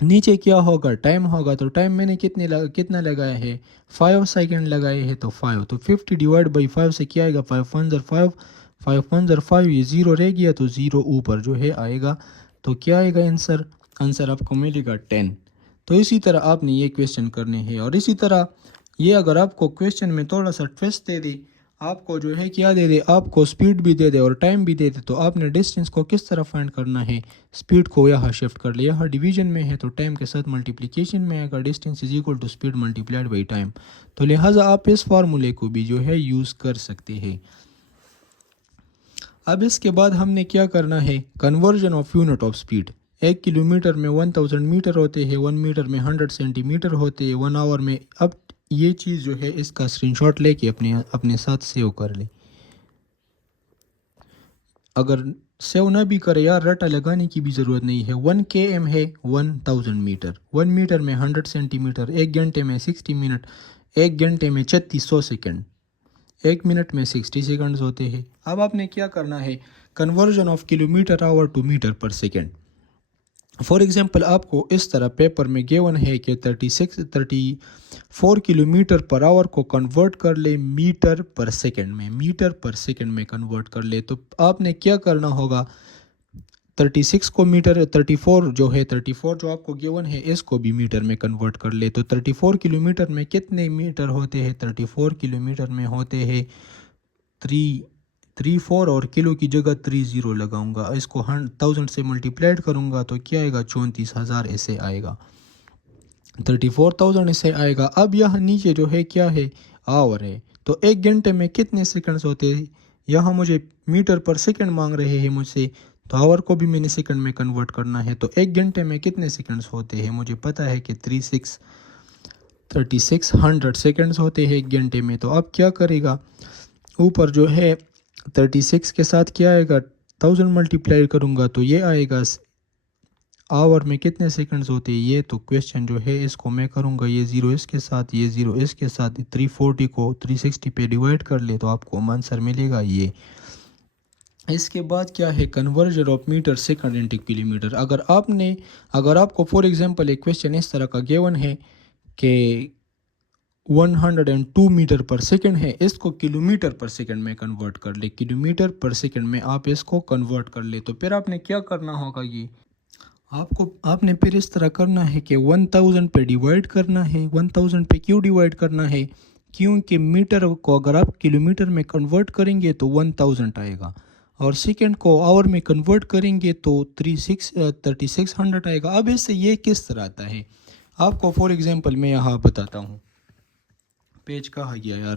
نیچے کیا ہوگا، ٹائم ہوگا. تو ٹائم میں نے کتنا لگایا ہے، 5 سیکنڈ لگائے ہیں تو 5. تو 50 ڈیوائڈ بائی 5 سے کیا آئے گا، 5 1 5 5 1 5، یہ 0 رہ گیا تو 0 اوپر جو ہے آئے گا. تو کیا آئے گا آنسر آپ کو ملے گا 10. تو اسی طرح آپ نے یہ کویسچن کرنے ہیں. اور اسی طرح یہ اگر آپ کو کویسچن میں تھوڑا سا ٹویسٹ دے دے، آپ کو جو ہے کیا دے دے، آپ کو سپیڈ بھی دے دے اور ٹائم بھی دے دے، تو آپ نے ڈسٹینس کو کس طرح فائنڈ کرنا ہے، سپیڈ کو یہاں شفٹ کر لیا، یہاں ڈویژن میں ہے تو ٹائم کے ساتھ ملٹیپلیکیشن میں آئے گا، distance is equal to speed multiplied by time. تو لہٰذا آپ اس فارمولے کو بھی جو ہے یوز کر سکتے ہیں. اب اس کے بعد ہم نے کیا کرنا ہے، conversion of unit of speed. 1 kilometre میں 1000 میٹر ہوتے ہیں، 1 میٹر میں 100 سینٹی میٹر ہوتے ہیں، 1 آور میں. اب یہ چیز جو ہے اس کا اسکرین شاٹ لے کے اپنے ساتھ سیو کر لے. اگر سیو نہ بھی کرے یار، رٹا لگانے کی بھی ضرورت نہیں ہے. 1 km ہے 1000 میٹر، 1 میٹر میں 100 سینٹی میٹر، 1 گھنٹے میں 60 منٹ، 1 گھنٹے میں 3600 سیکنڈ، 1 منٹ میں 60 سیکنڈز ہوتے ہیں. اب آپ نے کیا کرنا ہے، conversion of kilometre hour to metre per second. فار ایگزامپل آپ کو اس طرح پیپر میں گیون ہے کہ 34 کلومیٹر پر آور کو کنورٹ کر لے میٹر پر سیکنڈ میں، میٹر پر سیکنڈ میں کنورٹ کر لے. تو آپ نے کیا کرنا ہوگا، 36 کو میٹر، 34 جو ہے 34 جو آپ کو گیون ہے اس کو بھی میٹر میں کنورٹ کر لے. تو 34 کلومیٹر میں کتنے میٹر ہوتے ہیں، 34 کلومیٹر میں ہوتے ہیں 34 اور کلو کی جگہ 30 لگاؤں گا، اس کو 1000 سے ملٹیپلائڈ کروں گا تو کیا آئے گا، 34,000 ایسے آئے گا، 34,000 ایسے آئے گا. اب یہاں نیچے جو ہے کیا ہے، آور ہے. تو 1 گھنٹے میں کتنے سیکنڈز ہوتے ہیں، یہاں مجھے میٹر پر سیکنڈ مانگ رہے ہیں مجھ سے، تو آور کو بھی میں نے سیکنڈ میں کنورٹ کرنا ہے. تو 1 گھنٹے میں کتنے سیکنڈز ہوتے ہیں، مجھے پتا ہے کہ 3600 سیکنڈز ہوتے ہیں 1 گھنٹے میں. تو اب کیا کرے گا، اوپر جو ہے 36 کے ساتھ کیا آئے گا، 1000 ملٹیپلائی کروں گا تو یہ آئے گا آور میں کتنے سیکنڈز ہوتے ہیں. یہ تو کویسچن جو ہے اس کو میں کروں گا، یہ 0 اس کے ساتھ، یہ 0 اس کے ساتھ، 340 کو 360 پہ ڈیوائڈ کر لے تو آپ کو آنسر ملے گا یہ. اس کے بعد کیا ہے، conversion of metre second into kilometre. اگر آپ کو فار ایگزامپل ایک کویسچن اس طرح کا گیون ہے کہ 102 میٹر پر سیکنڈ ہے، اس کو کلومیٹر پر سیکنڈ میں کنورٹ کر لے، کلومیٹر پر سیکنڈ میں آپ اس کو کنورٹ کر لے. تو پھر آپ نے کیا کرنا ہوگا، یہ آپ نے پھر اس طرح کرنا ہے کہ 1000 پہ ڈیوائڈ کرنا ہے. 1000 پہ کیوں ڈیوائڈ کرنا ہے، کیونکہ میٹر کو اگر آپ کلومیٹر میں کنورٹ کریں گے تو 1000 آئے گا، اور سیکنڈ کو آور میں کنورٹ کریں گے تو 3600 آئے گا. اب اس سے یہ کس طرح آتا ہے، آپ کو فار ایگزامپل میں یہاں بتاتا ہوں. پیج کہاں گیا یار،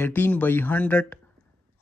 18/100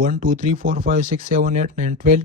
1 2 3 4 5 6 7 8 9 12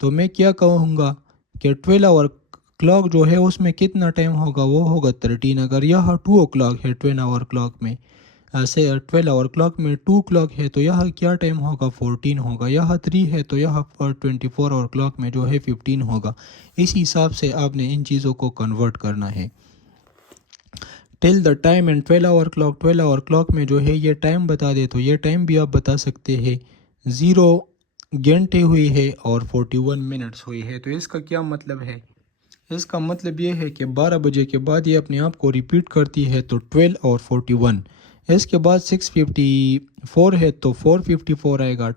تو میں کیا کہوں گا کہ 12 آور کلاک جو ہے اس میں کتنا ٹائم ہوگا، وہ ہوگا 13۔ اگر یہاں 2 کلاک ہے 12 آور کلاک میں، ایسے 12 آور کلاک میں 2 کلاک ہے تو یہاں کیا ٹائم ہوگا، 14 ہوگا۔ یہاں 3 ہے تو یہاں 24 آور کلاک میں جو ہے 15 ہوگا۔ اسی حساب سے آپ نے ان چیزوں کو کنورٹ کرنا ہے۔ Till the time and 12 hour clock, 12 hour clock میں جو ہے یہ ٹائم بتا دے تو یہ ٹائم بھی آپ بتا سکتے ہیں، 0 گھنٹے ہوئی ہے اور 41 منٹس ہوئی ہے۔ تو اس کا کیا مطلب ہے؟ اس کا مطلب یہ ہے کہ 12 بجے کے بعد یہ اپنے آپ کو ریپیٹ کرتی ہے تو 12 اور 41، اس کے بعد 654 ہے تو 454 آئے گا،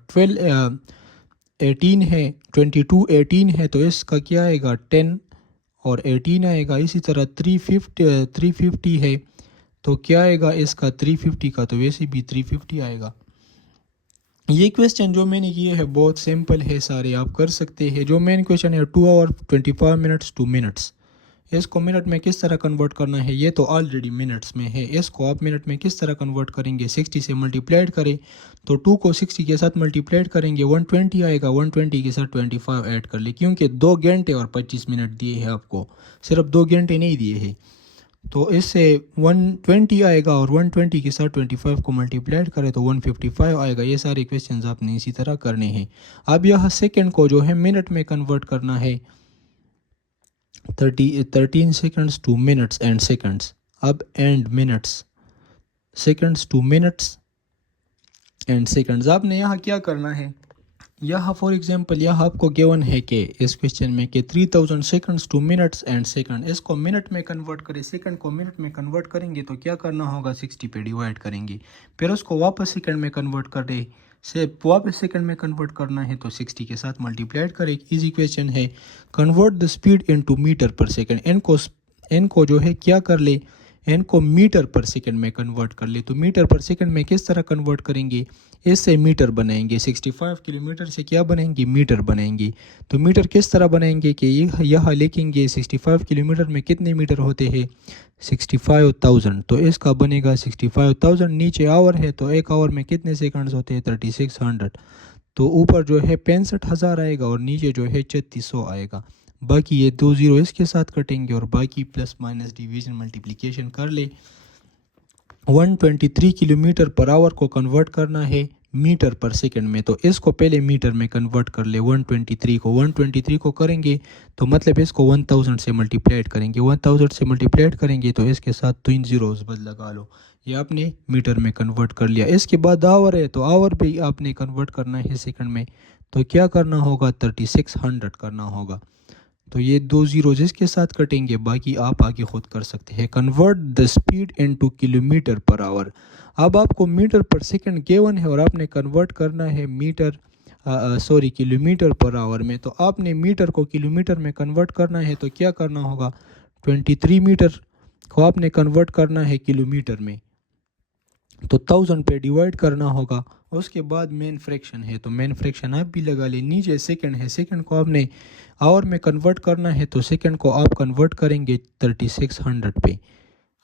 18 ہے 18 ہے تو اس کا کیا آئے گا 10 اور 18 آئے گا۔ اسی طرح 350 ہے تو کیا آئے گا اس کا 350 کا، تو ویسے بھی 350 آئے گا۔ یہ کویسچن جو میں نے کیے ہے بہت سمپل ہے، سارے آپ کر سکتے ہیں۔ جو مین کویسچن ہے 2 آور 25 منٹس 2 منٹس، اس کو منٹ میں کس طرح کنورٹ کرنا ہے، یہ تو آلریڈی منٹس میں ہے، اس کو آپ منٹ میں کس طرح کنورٹ کریں گے، 60 سے ملٹیپلائڈ کریں تو 2 کو 60 کے ساتھ ملٹیپلائڈ کریں گے 120 آئے گا، 120 کے ساتھ 25 ایڈ کر لیں، کیونکہ 2 گھنٹے اور 25 منٹ دیے ہیں آپ کو، صرف 2 گھنٹے نہیں دیے ہیں، تو اس سے 120 آئے گا اور 120 کے ساتھ 25 کو ملٹیپلائڈ کرے تو 155 آئے گا۔ یہ سارے کویسچنز آپ نے اسی طرح کرنے ہیں۔ اب یہاں سیکنڈ کو جو ہے منٹ میں کنورٹ کرنا ہے، 13 seconds to minutes and seconds. اب and minutes seconds to minutes and seconds, آپ نے یہاں کیا کرنا ہے، یہاں فار ایگزامپل یہاں آپ کو گیون ہے کہ اس کویسچن میں کہ 3000 seconds to minutes and second, اس کو منٹ میں کنورٹ کریں، سیکنڈ کو منٹ میں کنورٹ کریں گے تو کیا کرنا ہوگا، 60 پہ ڈیوائڈ کریں گے، پھر اس کو واپس سیکنڈ میں کنورٹ کریں، واپس سیکنڈ میں کنورٹ کرنا ہے تو 60 کے ساتھ ملٹیپلائڈ کریں۔ ایزی کویسچن ہے۔ Convert the speed into metre per second, ان کو جو ہے کیا کر لے، ان کو میٹر پر سیکنڈ میں کنورٹ کر لے، تو میٹر پر سیکنڈ میں کس طرح کنورٹ کریں گے، اس سے میٹر بنائیں گے، 65 کلومیٹر سے کیا بنائیں گے، میٹر بنائیں گے۔ تو میٹر کس طرح بنائیں گے کہ یہاں لکھیں گے 65 کلومیٹر میں کتنے میٹر ہوتے ہیں، 65,000، تو اس کا بنے گا 65,000۔ نیچے آور ہے تو ایک آور میں کتنے سیکنڈز ہوتے ہیں، 3600، تو اوپر جو ہے 65,000 آئے گا اور نیچے جو ہے 3600 آئے گا۔ باقی یہ 2 زیرو اس کے ساتھ کٹیں گے اور باقی پلس مائنس ڈیویژن ملٹیپلیکیشن کر لے۔ 123 کلومیٹر پر آور کو کنورٹ کرنا ہے میٹر پر سیکنڈ میں، تو اس کو پہلے میٹر میں کنورٹ کر لے، 123 کو کریں گے تو مطلب اس کو 1000 سے ملٹیپلائڈ کریں گے، 1000 سے ملٹیپلائڈ کریں گے تو اس کے ساتھ 3 زیروز بد لگا لو، یہ آپ نے میٹر میں کنورٹ کر لیا۔ اس کے بعد آور ہے تو آور بھی آپ نے کنورٹ کرنا ہے سیکنڈ میں، تو کیا کرنا ہوگا، 3600 کرنا ہوگا، تو یہ 2 زیروز اس کے ساتھ کٹیں گے، باقی آپ آگے خود کر سکتے ہیں۔ Convert the speed into kilometre per hour, اب آپ کو میٹر پر سیکنڈ گیون ہے اور آپ نے کنورٹ کرنا ہے کلومیٹر پر آور میں، تو آپ نے میٹر کو کلومیٹر میں کنورٹ کرنا ہے تو کیا کرنا ہوگا، 23 میٹر کو آپ نے کنورٹ کرنا ہے کلومیٹر میں تو 1000 پہ ڈیوائڈ کرنا ہوگا۔ اس کے بعد مین فریکشن ہے تو مین فریکشن آپ بھی لگا لیں، نیچے سیکنڈ ہے، سیکنڈ کو آپ نے آور میں کنورٹ کرنا ہے تو سیکنڈ کو آپ کنورٹ کریں گے 3600 پہ۔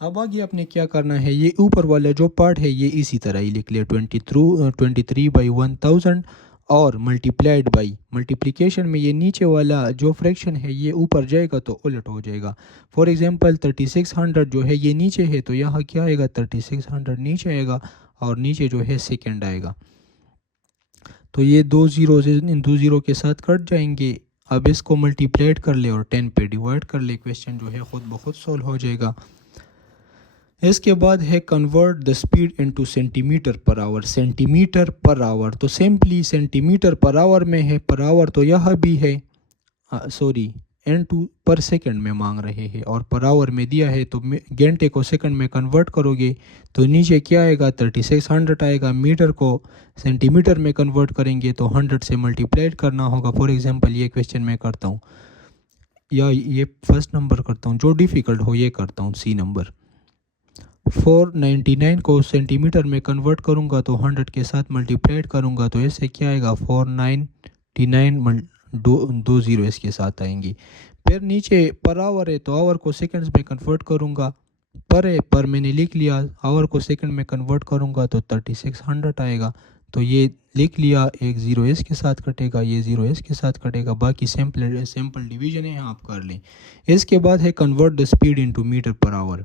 اب آگے آپ نے کیا کرنا ہے، یہ اوپر والا جو پارٹ ہے یہ اسی طرح ہی لکھ لے، 23/1000 اور ملٹیپلائڈ بائی، ملٹیپلیکیشن میں یہ نیچے والا جو فریکشن ہے یہ اوپر جائے گا تو الٹ ہو جائے گا۔ فار ایگزامپل 3600 جو ہے یہ نیچے ہے تو یہاں کیا آئے گا، 3600 نیچے آئے گا اور نیچے جو ہے سیکنڈ آئے گا، تو یہ 2 زیروز ان 2 زیرو کے ساتھ کٹ جائیں گے۔ اب اس کو ملٹیپلائڈ کر لے اور 10 پہ ڈیوائڈ کر لے، کویسچن جو ہے خود بخود سولو ہو جائے گا۔ اس کے بعد ہے convert the speed into centimetre per hour, centimetre per hour, تو simply centimetre per hour میں ہے، پر آور تو یہاں بھی ہے، انٹو پر سیکنڈ میں مانگ رہے ہیں اور پر آور میں دیا ہے، تو گھنٹے کو سیکنڈ میں کنورٹ کرو گے تو نیچے کیا آئے گا، 3600 آئے گا، میٹر کو سینٹی میٹر میں کنورٹ کریں گے تو 100 سے ملٹیپلائڈ کرنا ہوگا۔ فار ایگزامپل یہ کویسچن میں کرتا ہوں، یا یہ فرسٹ نمبر کرتا ہوں، جو ڈیفیکلٹ ہو یہ کرتا ہوں، سی نمبر 499 کو سینٹی میٹر میں کنورٹ کروں گا تو 100 کے ساتھ ملٹیپلائڈ کروں گا تو اس سے کیا آئے گا، 499 2 زیرو اس کے ساتھ آئیں گی۔ پھر نیچے پر آور ہے تو آور کو سیکنڈز میں کنورٹ کروں گا، پر میں نے لکھ لیا، آور کو سیکنڈ میں کنورٹ کروں گا تو 3600 آئے گا، تو یہ لکھ لیا, ایک 0s کے ساتھ کٹے گا, یہ 0s کے ساتھ کٹے گا, باقی سمپل ڈویژن ہے آپ کر لیں. اس کے بعد ہے convert the speed into metre per hour.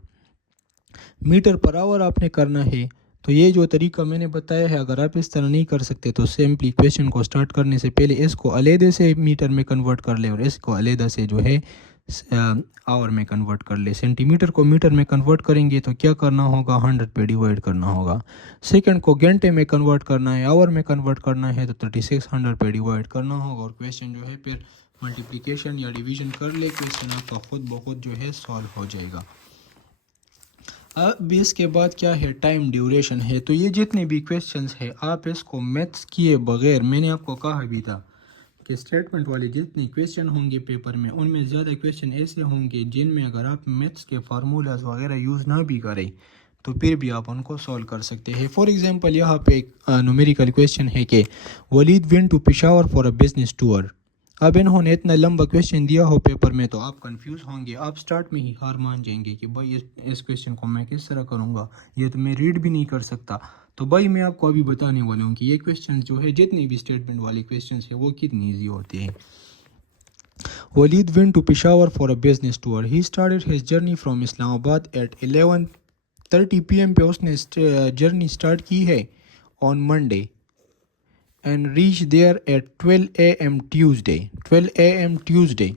Metre per hour آپ نے کرنا ہے. تو یہ جو طریقہ میں نے بتایا ہے, اگر آپ اس طرح نہیں کر سکتے تو سمپلی کویشچن کو سٹارٹ کرنے سے پہلے اس کو علیحدہ سے میٹر میں کنورٹ کر لیں اور اس کو علیحدہ سے جو ہے آور میں کنورٹ کر لیں. سینٹی میٹر کو میٹر میں کنورٹ کریں گے تو کیا کرنا ہوگا, 100 پہ ڈیوائڈ کرنا ہوگا. سیکنڈ کو گھنٹے میں کنورٹ کرنا ہے, آور میں کنورٹ کرنا ہے تو 3600 پہ ڈیوائڈ کرنا ہوگا, اور کویشچن جو ہے پھر ملٹیپلیکیشن یا ڈیویژن کر لے, کویشچن آپ کا خود بخود جو ہے سالو ہو جائے گا. اب اس کے بعد کیا ہے, ٹائم ڈیوریشن ہے. تو یہ جتنے بھی کویشچنز ہیں آپ اس کو میتھس کیے بغیر, میں نے آپ کو کہا بھی تھا کہ اسٹیٹمنٹ والے جتنے کویشچن ہوں گے پیپر میں, ان میں زیادہ کویشچن ایسے ہوں گے جن میں اگر آپ میتھس کے فارمولاز وغیرہ یوز نہ بھی کریں تو پھر بھی آپ ان کو سولو کر سکتے ہیں. فار ایگزامپل یہاں پہ ایک نومیریکل کویشچن ہے کہ Walid went to Peshawar for a business tour. اب انہوں نے اتنا لمبا کویشچن دیا ہو پیپر میں تو آپ کنفیوز ہوں گے, آپ سٹارٹ میں ہی ہار مان جائیں گے کہ بھائی اس کویشچن کو میں کس طرح کروں گا, یہ تو میں ریڈ بھی نہیں کر سکتا. تو بھائی میں آپ کو ابھی بتانے والا ہوں کہ یہ کویشچن جو ہے, جتنے بھی اسٹیٹمنٹ والے کویشچنس ہیں وہ کتنی ایزی ہوتے ہیں. ولید went to Peshawar for a business tour. He started his journey from Islamabad at 11:30 PM پہ اس نے جرنی سٹارٹ کی ہے on Monday and reached there at 12 AM Tuesday. 12 AM Tuesday.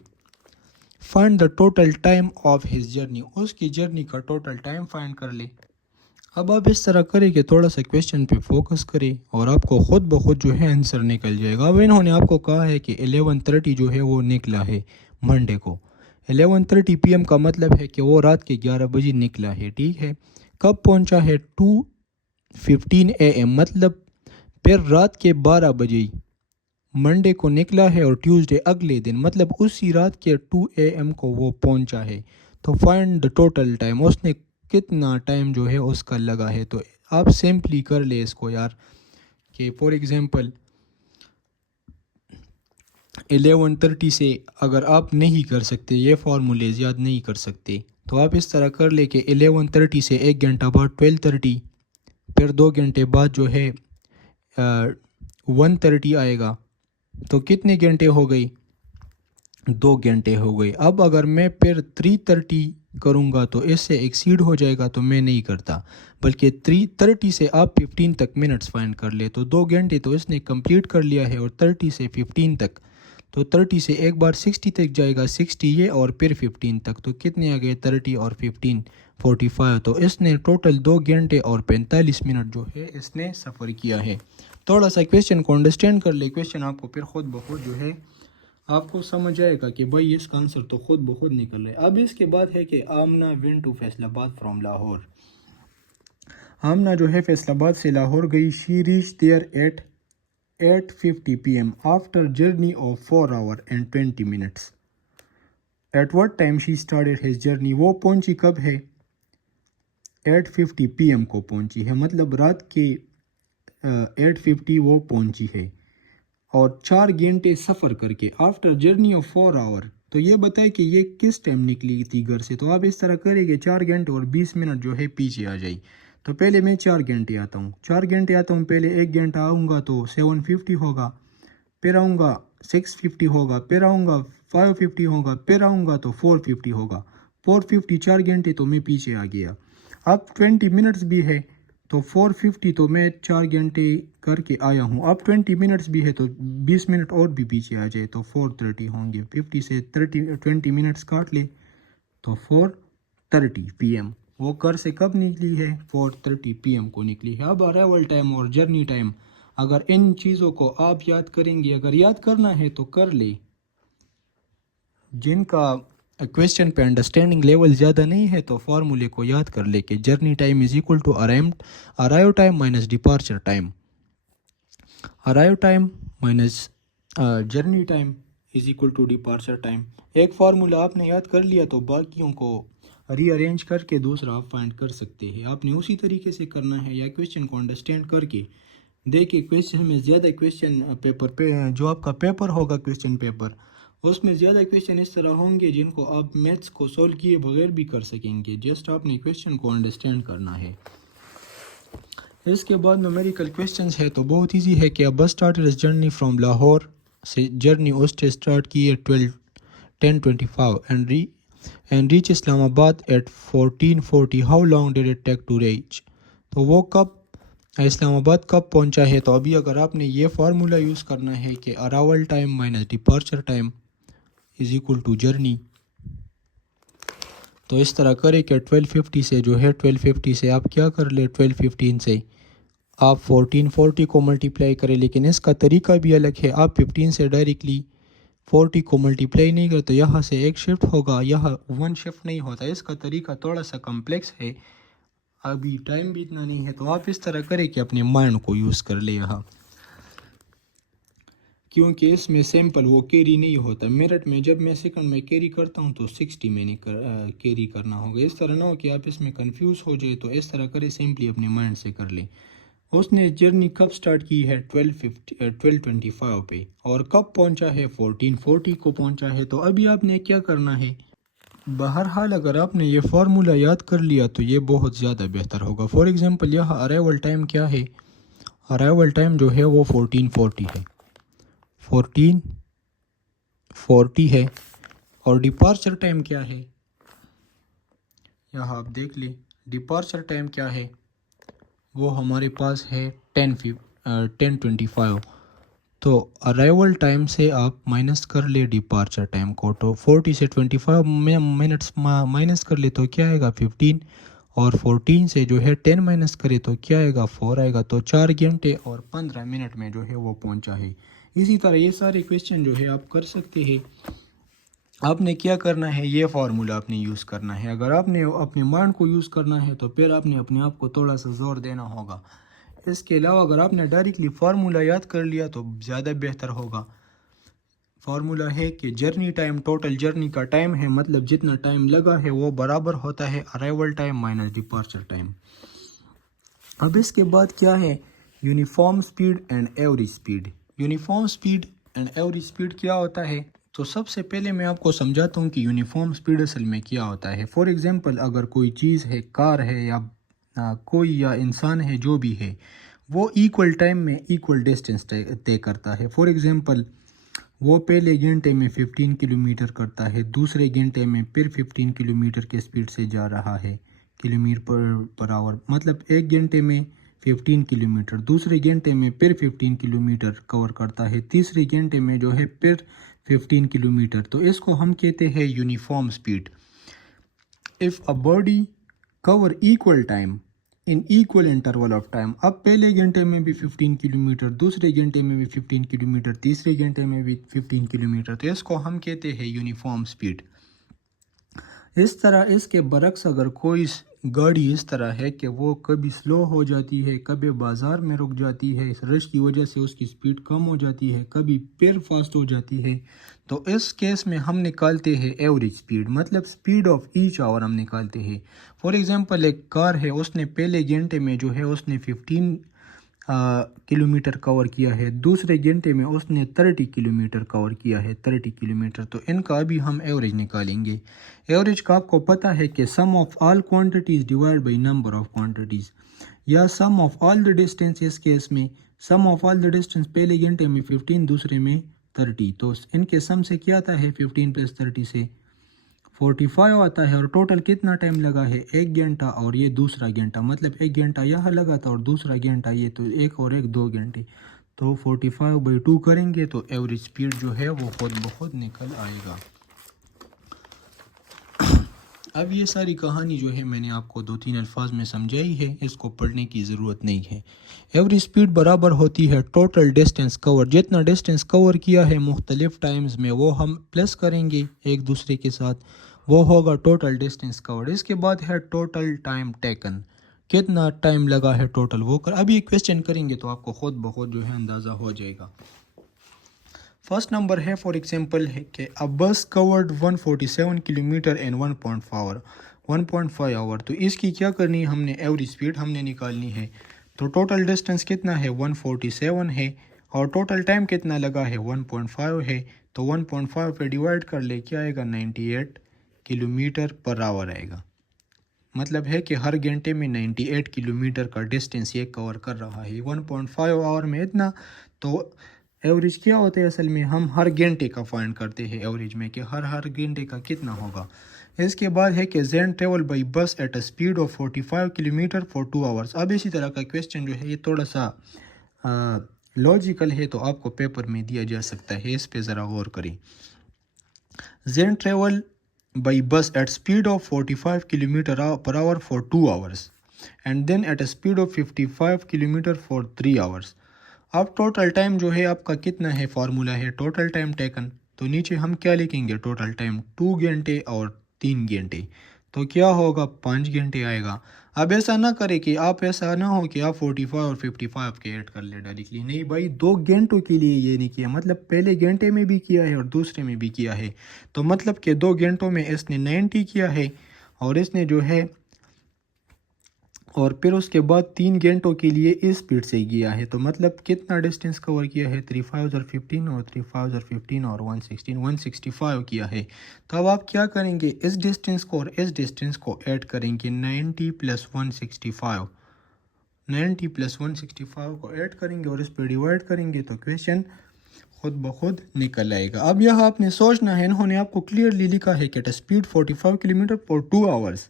Find the total time of his journey. اس کی journey کا total time find کر لے. اب آپ اس طرح کریں کہ تھوڑا سا کویشچن پہ فوکس کریں اور آپ کو خود بخود جو ہے آنسر نکل جائے گا. اب انہوں نے آپ کو کہا ہے کہ 11:30 جو ہے وہ نکلا ہے منڈے کو. 11:30 PM کا مطلب ہے کہ وہ رات کے 11 بجے نکلا ہے, ٹھیک ہے. کب پہنچا ہے, 2:15 AM, مطلب پھر رات کے 12 بجے منڈے کو نکلا ہے, اور ٹیوزڈے اگلے دن مطلب اسی رات کے 2 AM کو وہ پہنچا ہے. تو فائنڈ دا ٹوٹل ٹائم, اس نے کتنا ٹائم جو ہے اس کا لگا ہے. تو آپ سمپلی کر لے اس کو یار, کہ فور ایگزامپل 11:30 سے اگر آپ نہیں کر سکتے, یہ فارمولیز یاد نہیں کر سکتے, تو آپ اس طرح کر لے کہ 11:30 سے 1 گھنٹہ بعد 12:30, پھر 2 گھنٹے بعد جو ہے 1:30 آئے گا. تو کتنے گھنٹے ہو گئی, 2 گھنٹے ہو گئے. اب اگر میں پھر 3:30 کروں گا تو اس سے ایکسیڈ ہو جائے گا, تو میں نہیں کرتا, بلکہ 3:30 سے آپ 15 تک منٹس فائنڈ کر لے. تو 2 گھنٹے تو اس نے کمپلیٹ کر لیا ہے, اور 30 سے 15 تک, تو 30 سے ایک بار 60 تک جائے گا, 60 یہ اور پھر 15 تک, تو کتنے آ گئے 30 اور 15 45. تو اس نے ٹوٹل 2 گھنٹے اور 45 منٹ جو ہے اس نے سفر کیا ہے. تھوڑا سا کویشچن کو انڈرسٹینڈ کر لے, کویشچن آپ کو پھر خود بخود جو ہے آپ کو سمجھ آئے گا کہ بھائی اس کا آنسر تو خود بخود نکل رہا ہے. اب اس کے بعد ہے کہ آمنہ went to فیصل آباد فرام لاہور. آمنہ جو ہے فیصل آباد سے لاہور گئی. she reached there at 8:50 PM after journey of 4 hours and 20 minutes. At what time she started his journey? وہ پہنچی کب ہے, 8:50 PM کو پہنچی ہے, مطلب رات کے 8:50 وہ پہنچی ہے, اور 4 گھنٹے سفر کر کے. آفٹر جرنی آف 4 hours, تو یہ بتائے کہ یہ کس ٹائم نکلی تھی گھر سے. تو آپ اس طرح کریں کہ 4 گھنٹے اور 20 منٹ جو ہے پیچھے آ جائی. تو پہلے میں 4 گھنٹے آتا ہوں, 4 گھنٹے آتا ہوں, پہلے 1 گھنٹہ آؤں گا تو 7:50 ہوگا, پھر آؤں گا 6:50 ہوگا, پھر آؤں گا 5:50 ہوگا, پھر آؤں گا تو 4:50 ہوگا. 4:50 4 گھنٹے تو میں پیچھے آ گیا. اب 20 منٹس بھی ہے تو 4:50 تو میں 4 گھنٹے کر کے آیا ہوں. اب 20 منٹس بھی ہے تو 20 منٹ اور بھی پیچھے آ جائے تو 4:30 ہوں گے. 50 سے 20 منٹس کاٹ لے تو 4:30 PM. وہ گھر سے کب نکلی ہے, 4:30 PM کو نکلی ہے. اب ارائیول ٹائم اور جرنی ٹائم, اگر ان چیزوں کو آپ یاد کریں گے, اگر یاد کرنا ہے تو کر لے. جن کا کویشچن پہ انڈرسٹینڈنگ لیول زیادہ نہیں ہے تو فارمولے کو یاد کر لے کہ journey time is equal to arrive time minus departure time. Arrive time minus journey time is equal to departure time. ایک فارمولا آپ نے یاد کر لیا تو باقیوں کو ری ارینج کر کے دوسرا آپ فائنڈ کر سکتے ہیں. آپ نے اسی طریقے سے کرنا ہے, یا کویشچن کو انڈرسٹینڈ کر کے دیکھیں. کویشچن میں زیادہ کویشچن پیپر پہ جو آپ کا پیپر ہوگا کویشچن پیپر, اس میں زیادہ کویشچن اس طرح ہوں گے جن کو آپ میتھس کو سولو کیے بغیر بھی کر سکیں گے. جسٹ آپ نے کویشچن کو انڈرسٹینڈ کرنا ہے. اس کے بعد نومیریکل کویسچنز ہے تو بہت ایزی ہے کہ bus started its journey from Lahore سے جرنی اس سے اسٹارٹ کی ہے 10:25 and reach Islamabad at 14:40. How long did it take to reach. تو وہ اسلام آباد کب پہنچا ہے. تو ابھی اگر آپ نے یہ فارمولا یوز کرنا ہے کہ arrival time minus departure time is equal to journey. تو اس طرح کرے کہ 12:50 سے جو ہے 12:50 سے آپ کیا کر لیں 12:15 سے آپ 14:40 کو ملٹیپلائی کریں. لیکن اس کا طریقہ بھی الگ ہے. آپ 15 سے ڈائریکٹلی 40 کو ملٹیپلائی نہیں کرتے. یہاں سے ایک شفٹ ہوگا, یہاں 1 شفٹ نہیں ہوتا. اس کا طریقہ تھوڑا سا کمپلیکس ہے, ابھی ٹائم بھی اتنا نہیں ہے. تو آپ اس طرح کریں کہ اپنے مائنڈ کو یوز کر لیں یہاں, کیونکہ اس میں سیمپل وہ کیری نہیں ہوتا. منٹ میں جب میں سیکنڈ میں کیری کرتا ہوں تو 60 میں نے کیری کرنا ہوگا. اس طرح نہ ہو کہ آپ اس میں کنفیوز ہو جائے. تو اس طرح کرے سمپلی اپنے مائنڈ سے کر لیں. اس نے جرنی کب سٹارٹ کی ہے 12:25 پہ اور کب پہنچا ہے 14:40 کو پہنچا ہے. تو ابھی آپ نے کیا کرنا ہے, بہرحال اگر آپ نے یہ فارمولا یاد کر لیا تو یہ بہت زیادہ بہتر ہوگا. فار ایگزامپل یہاں ارائیول ٹائم کیا ہے, ارائیول ٹائم جو ہے وہ 14:40 ہے, 14:40 ہے. اور ڈپارچر ٹائم کیا ہے, یہاں آپ دیکھ لیں ڈپارچر ٹائم کیا ہے, وہ ہمارے پاس ہے 10:25. تو ارائیول ٹائم سے آپ مائنس کر لے ڈپارچر ٹائم کو, تو 40 سے 25 منٹس مائنس کر لے تو کیا آئے گا 15, اور 14 سے جو ہے 10 مائنس کرے تو کیا آئے گا 4 آئے گا. تو 4 گھنٹے اور 15 منٹ میں جو ہے وہ پہنچا ہے. اسی طرح یہ سارے کویسچن جو ہے آپ کر سکتے ہیں. آپ نے کیا کرنا ہے, یہ فارمولا آپ نے یوز کرنا ہے. اگر آپ نے اپنے مائنڈ کو یوز کرنا ہے تو پھر آپ نے اپنے آپ کو تھوڑا سا زور دینا ہوگا. اس کے علاوہ اگر آپ نے ڈائریکٹلی فارمولا یاد کر لیا تو زیادہ بہتر ہوگا. فارمولا ہے کہ جرنی ٹائم ٹوٹل جرنی کا ٹائم ہے, مطلب جتنا ٹائم لگا ہے وہ برابر ہوتا ہے arrival time minus departure time. اب اس کے بعد کیا ہے, uniform speed and average speed. Uniform speed and average speed کیا ہوتا ہے, تو سب سے پہلے میں آپ کو سمجھاتا ہوں کہ یونیفارم سپیڈ اصل میں کیا ہوتا ہے. فار ایگزامپل اگر کوئی چیز ہے, کار ہے یا کوئی یا انسان ہے, جو بھی ہے وہ ایکول ٹائم میں ایکول ڈسٹینس طے کرتا ہے. فار ایگزامپل وہ پہلے گھنٹے میں 15 کلومیٹر کرتا ہے, دوسرے گھنٹے میں پھر 15 کلومیٹر کے سپیڈ سے جا رہا ہے, کلومیٹر پر آور, مطلب ایک گھنٹے میں 15 کلومیٹر, دوسرے گھنٹے میں پھر 15 کلومیٹر کور کرتا ہے, تیسرے گھنٹے میں جو ہے پھر 15 کلومیٹر. تو اس کو ہم کہتے ہیں uniform speed. If a body cover equal time in equal interval of time, اب پہلے گھنٹے میں بھی 15 کلومیٹر, دوسرے گھنٹے میں بھی 15 کلومیٹر, تیسرے گھنٹے میں بھی 15 کلومیٹر, تو اس کو ہم کہتے ہیں یونیفارم سپیڈ. اس طرح اس کے برعکس اگر کوئی گاڑی اس طرح ہے کہ وہ کبھی سلو ہو جاتی ہے, کبھی بازار میں رک جاتی ہے, رش کی وجہ سے اس کی سپیڈ کم ہو جاتی ہے, کبھی پھر فاسٹ ہو جاتی ہے, تو اس کیس میں ہم نکالتے ہیں ایوریج سپیڈ, مطلب سپیڈ آف ایچ آور ہم نکالتے ہیں. فار ایگزامپل ایک کار ہے, اس نے پہلے گھنٹے میں جو ہے اس نے 15 کلومیٹر کور کیا ہے, دوسرے گھنٹے میں اس نے 30 کلومیٹر کور کیا ہے, 30 کلومیٹر. تو ان کا ابھی ہم ایوریج نکالیں گے. ایوریج کا آپ کو پتہ ہے کہ sum of all quantities divide by number of quantities, یا sum of all the distance. اس کیس میں sum of all the distance پہلے گھنٹے میں 15, دوسرے میں 30, تو ان کے سم سے کیا آتا ہے 15 + 30 سے 45 آتا ہے. اور ٹوٹل کتنا ٹائم لگا ہے, 1 گھنٹہ اور یہ دوسرا گھنٹہ, مطلب 1 گھنٹہ یہاں لگا تھا اور دوسرا گھنٹہ یہ, تو 1 اور 1 2 گھنٹے. تو 45/2 کریں گے تو ایوریج سپیڈ جو ہے وہ خود بخود نکل آئے گا. اب یہ ساری کہانی جو ہے میں نے آپ کو 2-3 الفاظ میں سمجھائی ہے, اس کو پڑھنے کی ضرورت نہیں ہے. ایوریج سپیڈ برابر ہوتی ہے ٹوٹل ڈسٹینس کور, جتنا ڈسٹینس کور کیا ہے مختلف ٹائمز میں وہ ہم پلس کریں گے ایک دوسرے کے ساتھ, وہ ہوگا ٹوٹل ڈسٹینس کور. اس کے بعد ہے ٹوٹل ٹائم ٹیکن, کتنا ٹائم لگا ہے ٹوٹل وہ ابھی ایک کویسچن کریں گے تو آپ کو خود بخود جو ہے اندازہ ہو جائے گا. فرسٹ نمبر ہے فار ایگزامپل ہے کہ a bus covered 147 kilometre in 1.5 آور. تو اس کی کیا کرنی ہے, ہم نے ایوریج سپیڈ ہم نے نکالنی ہے. تو ٹوٹل ڈسٹینس کتنا ہے 147 ہے, اور ٹوٹل ٹائم کتنا لگا ہے 1.5 ہے. تو 1.5 پہ ڈیوائڈ کر لے, کیا آئے گا 98 کلومیٹر پر آور آئے گا, مطلب ہے کہ ہر گھنٹے میں 98 کلومیٹر کا ڈسٹینس یہ کور کر رہا ہے 1.5 آور میں اتنا. تو ایوریج کیا ہوتا ہے اصل میں ہم ہر گھنٹے کا فائنڈ کرتے ہیں ایوریج میں کہ ہر گھنٹے کا کتنا ہوگا. اس کے بعد ہے کہ Zain travel by bus at a speed of 45 kilometre for 2 hours. اب اسی طرح کا کویسچن جو ہے یہ تھوڑا سا لاجیکل ہے تو آپ کو پیپر میں دیا جا سکتا ہے, اس پہ ذرا غور کریں. Zain travel by bus at speed of 45 kilometre per hour for 2 hours and then at a speed of 55 kilometre for 3 hours. اب ٹوٹل ٹائم جو ہے آپ کا کتنا ہے, فارمولا ہے ٹوٹل ٹائم ٹیکن. تو نیچے ہم کیا لکھیں گے, ٹوٹل ٹائم 2 گھنٹے اور 3 گھنٹے, تو کیا ہوگا 5 گھنٹے آئے گا. اب ایسا نہ کرے کہ آپ ایسا نہ ہو کہ آپ 45 اور 55 کے ایڈ کر لیں ڈائریکٹلی. نہیں بھائی, 2 گھنٹوں کے لیے یہ نہیں کیا, مطلب پہلے گھنٹے میں بھی کیا ہے اور دوسرے میں بھی کیا ہے. تو مطلب کہ 2 گھنٹوں میں اس نے 90 کیا ہے اور اس نے جو ہے اور پھر اس کے بعد 3 گھنٹوں کے لیے اس اسپیڈ سے گیا ہے. تو مطلب کتنا ڈسٹینس کور کیا ہے, 35 اور 15 اور 35 اور 15 اور 165 کیا ہے. تو اب آپ کیا کریں گے, اس ڈسٹینس کو اور اس ڈسٹینس کو ایڈ کریں گے, 90 پلس 165 کو ایڈ کریں گے اور اس پہ ڈیوائڈ کریں گے تو کویشچن خود بخود نکل آئے گا. اب یہاں آپ نے سوچنا ہے, انہوں نے آپ کو کلیئرلی لکھا ہے کہ at speed 45 kilometre for 2 hours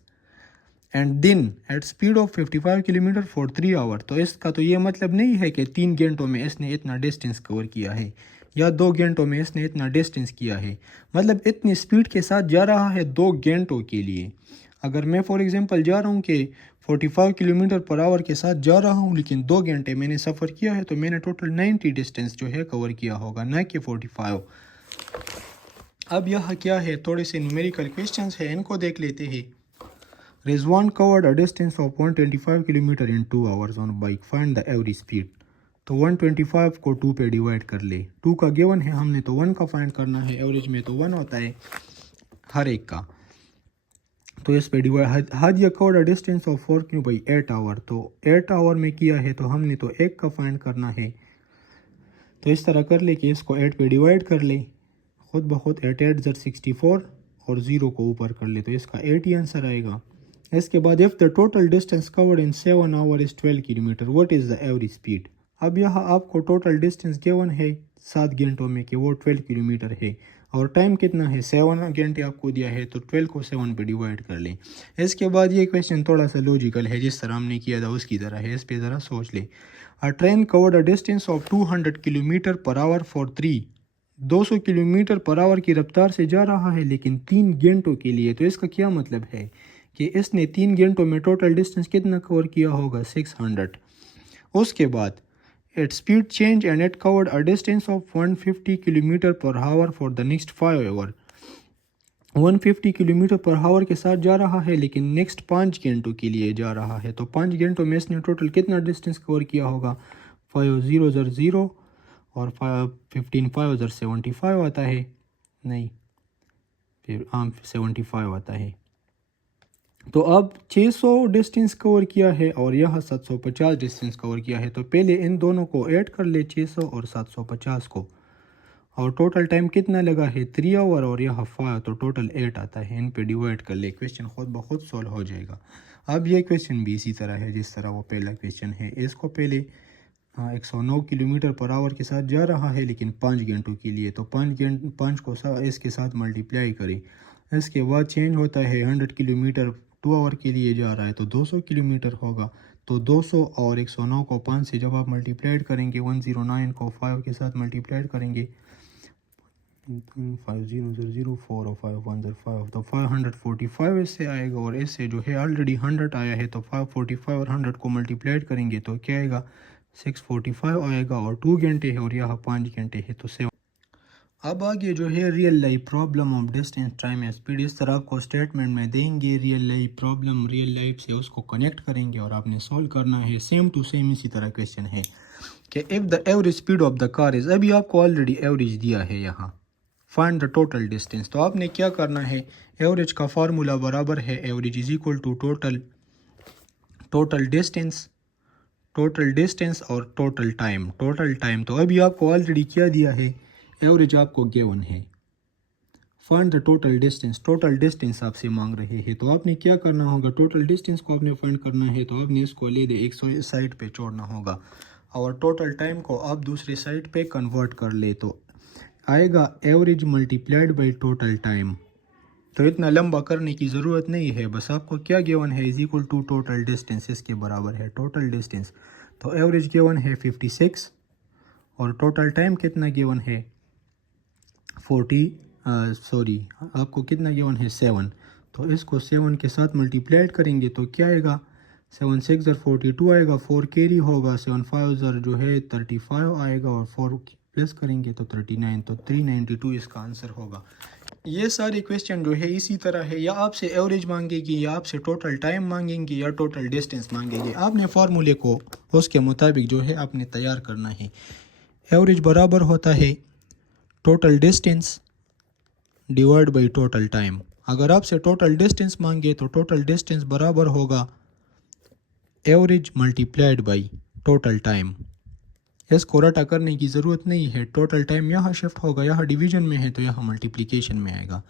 and then at speed of 55 kilometre for 3 hour. تو اس کا تو یہ مطلب نہیں ہے کہ 3 گھنٹوں میں اس نے اتنا ڈسٹینس کور کیا ہے یا 2 گھنٹوں میں اس نے اتنا ڈسٹینس کیا ہے, مطلب اتنی اسپیڈ کے ساتھ جا رہا ہے 2 گھنٹوں کے لیے. اگر میں فار ایگزامپل جا رہا ہوں کہ 45 کلومیٹر پر آور کے ساتھ جا رہا ہوں لیکن 2 گھنٹے میں نے سفر کیا ہے تو میں نے ٹوٹل 90 ڈسٹینس جو ہے کور کیا ہوگا, نہ کہ 45. اب یہاں کیا ہے, تھوڑے سے نومیریکل کویسچنز ہیں, ان کو دیکھ لیتے ہیں. رضوان covered a distance of 125 kilometre in 2 hours on bike. Find the average speed. تو 125 کو 2 پہ ڈیوائڈ کر لے, 2 کا گیون ہے ہم نے تو 1 کا فائنڈ کرنا ہے, ایوریج میں تو 1 ہوتا ہے ہر ایک کا. تو اس پہ divide, Hadia covered a distance of 4 by 8 hour. تو 8 آور میں کیا ہے تو ہم نے تو 1 کا فائنڈ کرنا ہے. تو اس طرح کر لے کہ اس کو 8 پہ ڈیوائڈ کر لے, خود بخود 8 8 64 اور 0 کو اوپر کر لے تو اس کا 8 ہی آنسر آئے گا. اس کے بعد if the total distance covered in 7 hours is 12 kilometre, what is the average speed. اب یہاں آپ کو ٹوٹل ڈسٹینس گیون ہے 7 گھنٹوں میں کہ وہ 12 کلومیٹر ہے اور ٹائم کتنا ہے 7 گھنٹے آپ کو دیا ہے, تو 12 کو 7 پہ ڈیوائڈ کر لیں. اس کے بعد یہ کویسچن تھوڑا سا لوجیکل ہے, جس طرح ہم نے کیا تھا اس کی طرح ہے, اس پہ ذرا سوچ لیں. A train covered a distance of 200 kilometre per hour for 3. 200 kilometre per hour کی رفتار سے جا رہا ہے لیکن 3 گھنٹوں کے لیے. تو اس کا کیا مطلب ہے کہ اس نے 3 گھنٹوں میں ٹوٹل ڈسٹینس کتنا کور کیا ہوگا 600. اس کے بعد it speed change and it covered a distance of 150 kilometre per hour for the next 5 hour. 150 kilometre per hour کے ساتھ جا رہا ہے لیکن نیکسٹ 5 گھنٹوں کے لیے جا رہا ہے. تو 5 گھنٹوں میں اس نے ٹوٹل کتنا ڈسٹینس کور کیا ہوگا, 5 0 0 اور 15 5 75 آتا ہے, نہیں پھر 75 آتا ہے. تو اب 600 ڈسٹینس کور کیا ہے اور یہاں 750 ڈسٹینس کور کیا ہے. تو پہلے ان دونوں کو ایڈ کر لے 600 اور 750 کو, اور ٹوٹل ٹائم کتنا لگا ہے 3 آور اور یہاں 5, تو ٹوٹل 8 آتا ہے. ان پہ ڈیوائڈ کر لے, کویسچن خود بخود سولو ہو جائے گا. اب یہ کویسچن بھی اسی طرح ہے جس طرح وہ پہلا کویسچن ہے. اس کو پہلے 109 کلومیٹر پر آور کے ساتھ جا رہا ہے لیکن 5 گھنٹوں کے لیے, تو 5 کو اس کے ساتھ ملٹیپلائی کریں. اس کے بعد چینج ہوتا ہے 100 کلومیٹر 2 آور کے لیے جا رہا ہے تو 200 کلومیٹر ہوگا. تو 200 اور 109 کو 5 سے جب آپ ملٹیپلائڈ کریں گے, 109 کو 5 کے ساتھ ملٹیپلائڈ کریں گے, 5 0 0 4 اور 5 1 5, تو 545 اس سے آئے گا. اور اس سے جو ہے آلریڈی 100 آیا ہے تو 545 اور 100 کو ملٹیپلائڈ کریں گے تو کیا آئے گا 645 آئے گا. اور 2 گھنٹے ہے اور یہاں 5 گھنٹے ہے تو 7. اب آگے جو ہے real life problem of distance time and speed, اس طرح کو اسٹیٹمنٹ میں دیں گے, real life problem real life سے اس کو کنیکٹ کریں گے اور آپ نے سولو کرنا ہے. سیم ٹو سیم اسی طرح کویسچن ہے کہ if the average speed of the car is, ابھی آپ کو آلریڈی ایوریج دیا ہے یہاں, فائنڈ دا ٹوٹل ڈسٹینس. تو آپ نے کیا کرنا ہے, ایوریج کا فارمولا برابر ہے average is equal to total distance اور ٹوٹل ٹائم. تو ابھی آپ کو آلریڈی کیا دیا ہے, ایوریج آپ کو گیون ہے find the total distance. Total distance آپ سے مانگ رہے ہیں تو آپ نے کیا کرنا ہوگا, ٹوٹل ڈسٹینس کو آپ نے فائنڈ کرنا ہے تو آپ نے اس کو لے دے 100 سائڈ پہ چھوڑنا ہوگا, اور ٹوٹل ٹائم کو آپ دوسرے سائڈ پہ کنورٹ کر لے تو آئے گا average multiplied by total time. تو اتنا لمبا کرنے کی ضرورت نہیں ہے, بس آپ کو کیا گیون ہے is equal to total distance, اس کے برابر ہے ٹوٹل ڈسٹینس. تو ایوریج گیون ہے 56 اور ٹوٹل ٹائم کتنا گیون ہے 40 آپ کو کتنا گیون ہے 7. تو اس کو 7 کے ساتھ ملٹیپلائڈ کریں گے تو کیا آئے گا 7 6 42 آئے گا, 4 کیری ہوگا, 7 5 جو ہے 35 آئے گا, اور 4 پلس کریں گے تو 39, تو 392 اس کا آنسر ہوگا. یہ سارے کویسچن جو ہے اسی طرح ہے, یا آپ سے ایوریج مانگے گی, یا آپ سے ٹوٹل ٹائم مانگیں گے, یا ٹوٹل ڈسٹینس مانگیں گے. آپ نے فارمولے کو اس کے مطابق جو ہے آپ نے تیار کرنا ہے. ایوریج برابر ہوتا ہے total distance divide by total time. اگر آپ سے ٹوٹل ڈسٹینس مانگے تو ٹوٹل ڈسٹینس برابر ہوگا average multiplied by total time. اس کو رٹا کرنے کی ضرورت نہیں ہے, ٹوٹل ٹائم یہاں شفٹ ہوگا, یہاں ڈویژن میں ہے تو یہاں ملٹیپلیکیشن میں آئے گا.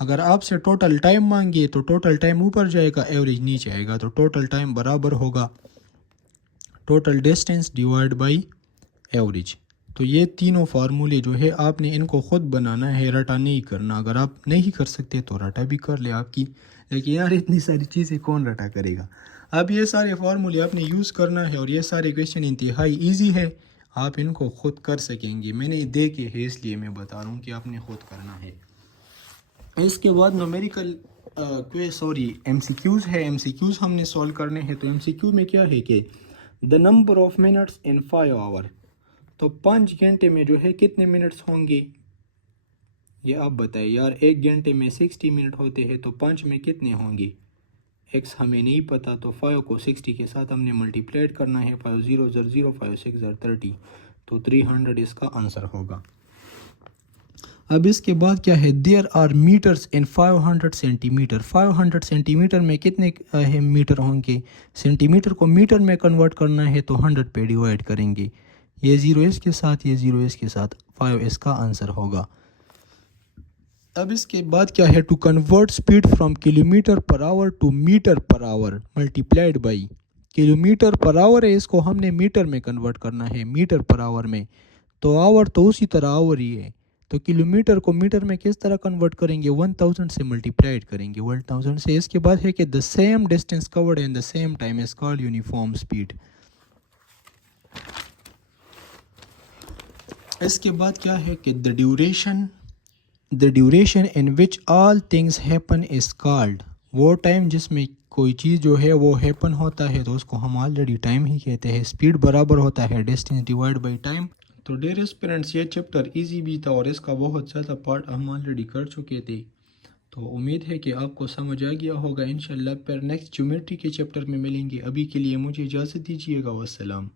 اگر آپ سے ٹوٹل ٹائم مانگے تو ٹوٹل ٹائم اوپر جائے گا, ایوریج نیچے آئے گا, تو ٹوٹل ٹائم برابر ہوگا total distance divide by average. تو یہ تینوں فارمولے جو ہے آپ نے ان کو خود بنانا ہے, رٹا نہیں کرنا. اگر آپ نہیں کر سکتے تو رٹا بھی کر لے آپ کی, لیکن یار اتنی ساری چیزیں کون رٹا کرے گا. اب یہ سارے فارمولے آپ نے یوز کرنا ہے, اور یہ سارے کویسچن انتہائی ایزی ہے, آپ ان کو خود کر سکیں گے. میں نے دیکھے ہے اس لیے میں بتا رہا ہوں کہ آپ نے خود کرنا ہے. اس کے بعد نومیریکل ایم سی کیوز ہے. ایم سی کیوز ہم نے سولو کرنے ہیں. تو ایم سی کیو میں کیا ہے کہ the number of minutes in 5 آور, تو 5 گھنٹے میں جو ہے کتنے منٹس ہوں گے, یہ آپ بتائیں یار. 1 گھنٹے میں 60 منٹ ہوتے ہیں, تو 5 میں کتنے ہوں گے, ایکس ہمیں نہیں پتا, تو 5 کو 60 کے ساتھ ہم نے ملٹیپلائڈ کرنا ہے. 5 0 0 5 6 30, تو 300 اس کا آنسر ہوگا. اب اس کے بعد کیا ہے, there are metres in 500 centimetre. 500 centimetre میں کتنے میٹر ہوں گے, سینٹی میٹر کو میٹر میں کنورٹ کرنا ہے تو 100 پہ ڈیوائڈ کریں گے. یہ 0 اس کے ساتھ, یہ 0 اس کے ساتھ, 5 اس کا آنسر ہوگا. اب اس کے بعد کیا ہے, to convert speed from kilometre per hour to metre per hour multiplied by. Kilometre per hour ہے, اس کو ہم نے میٹر میں کنورٹ کرنا ہے, میٹر پر آور میں, تو آور تو اسی طرح آور ہی ہے. تو کلو میٹر کو میٹر میں کس طرح کنورٹ کریں گے, 1000 سے ملٹیپلائڈ کریں گے 1000 سے. اس کے بعد ہے کہ the same distance covered in the same time is called uniform speed. اس کے بعد کیا ہے کہ the duration in which all things happen is called. وہ ٹائم جس میں کوئی چیز جو ہے وہ ہیپن ہوتا ہے تو اس کو ہم آلریڈی ٹائم ہی کہتے ہیں. اسپیڈ برابر ہوتا ہے ڈسٹینس ڈیوائڈ بائی ٹائم. تو ڈیئر اسٹوڈنٹس یہ چیپٹر ایزی بھی تھا, اور اس کا بہت زیادہ پارٹ ہم آلریڈی کر چکے تھے. تو امید ہے کہ آپ کو سمجھ آ گیا ہوگا. انشاءاللہ پھر نیکسٹ جیومیٹری کے چیپٹر میں ملیں گے. ابھی کے لیے مجھے اجازت دیجیے گا. والسلام.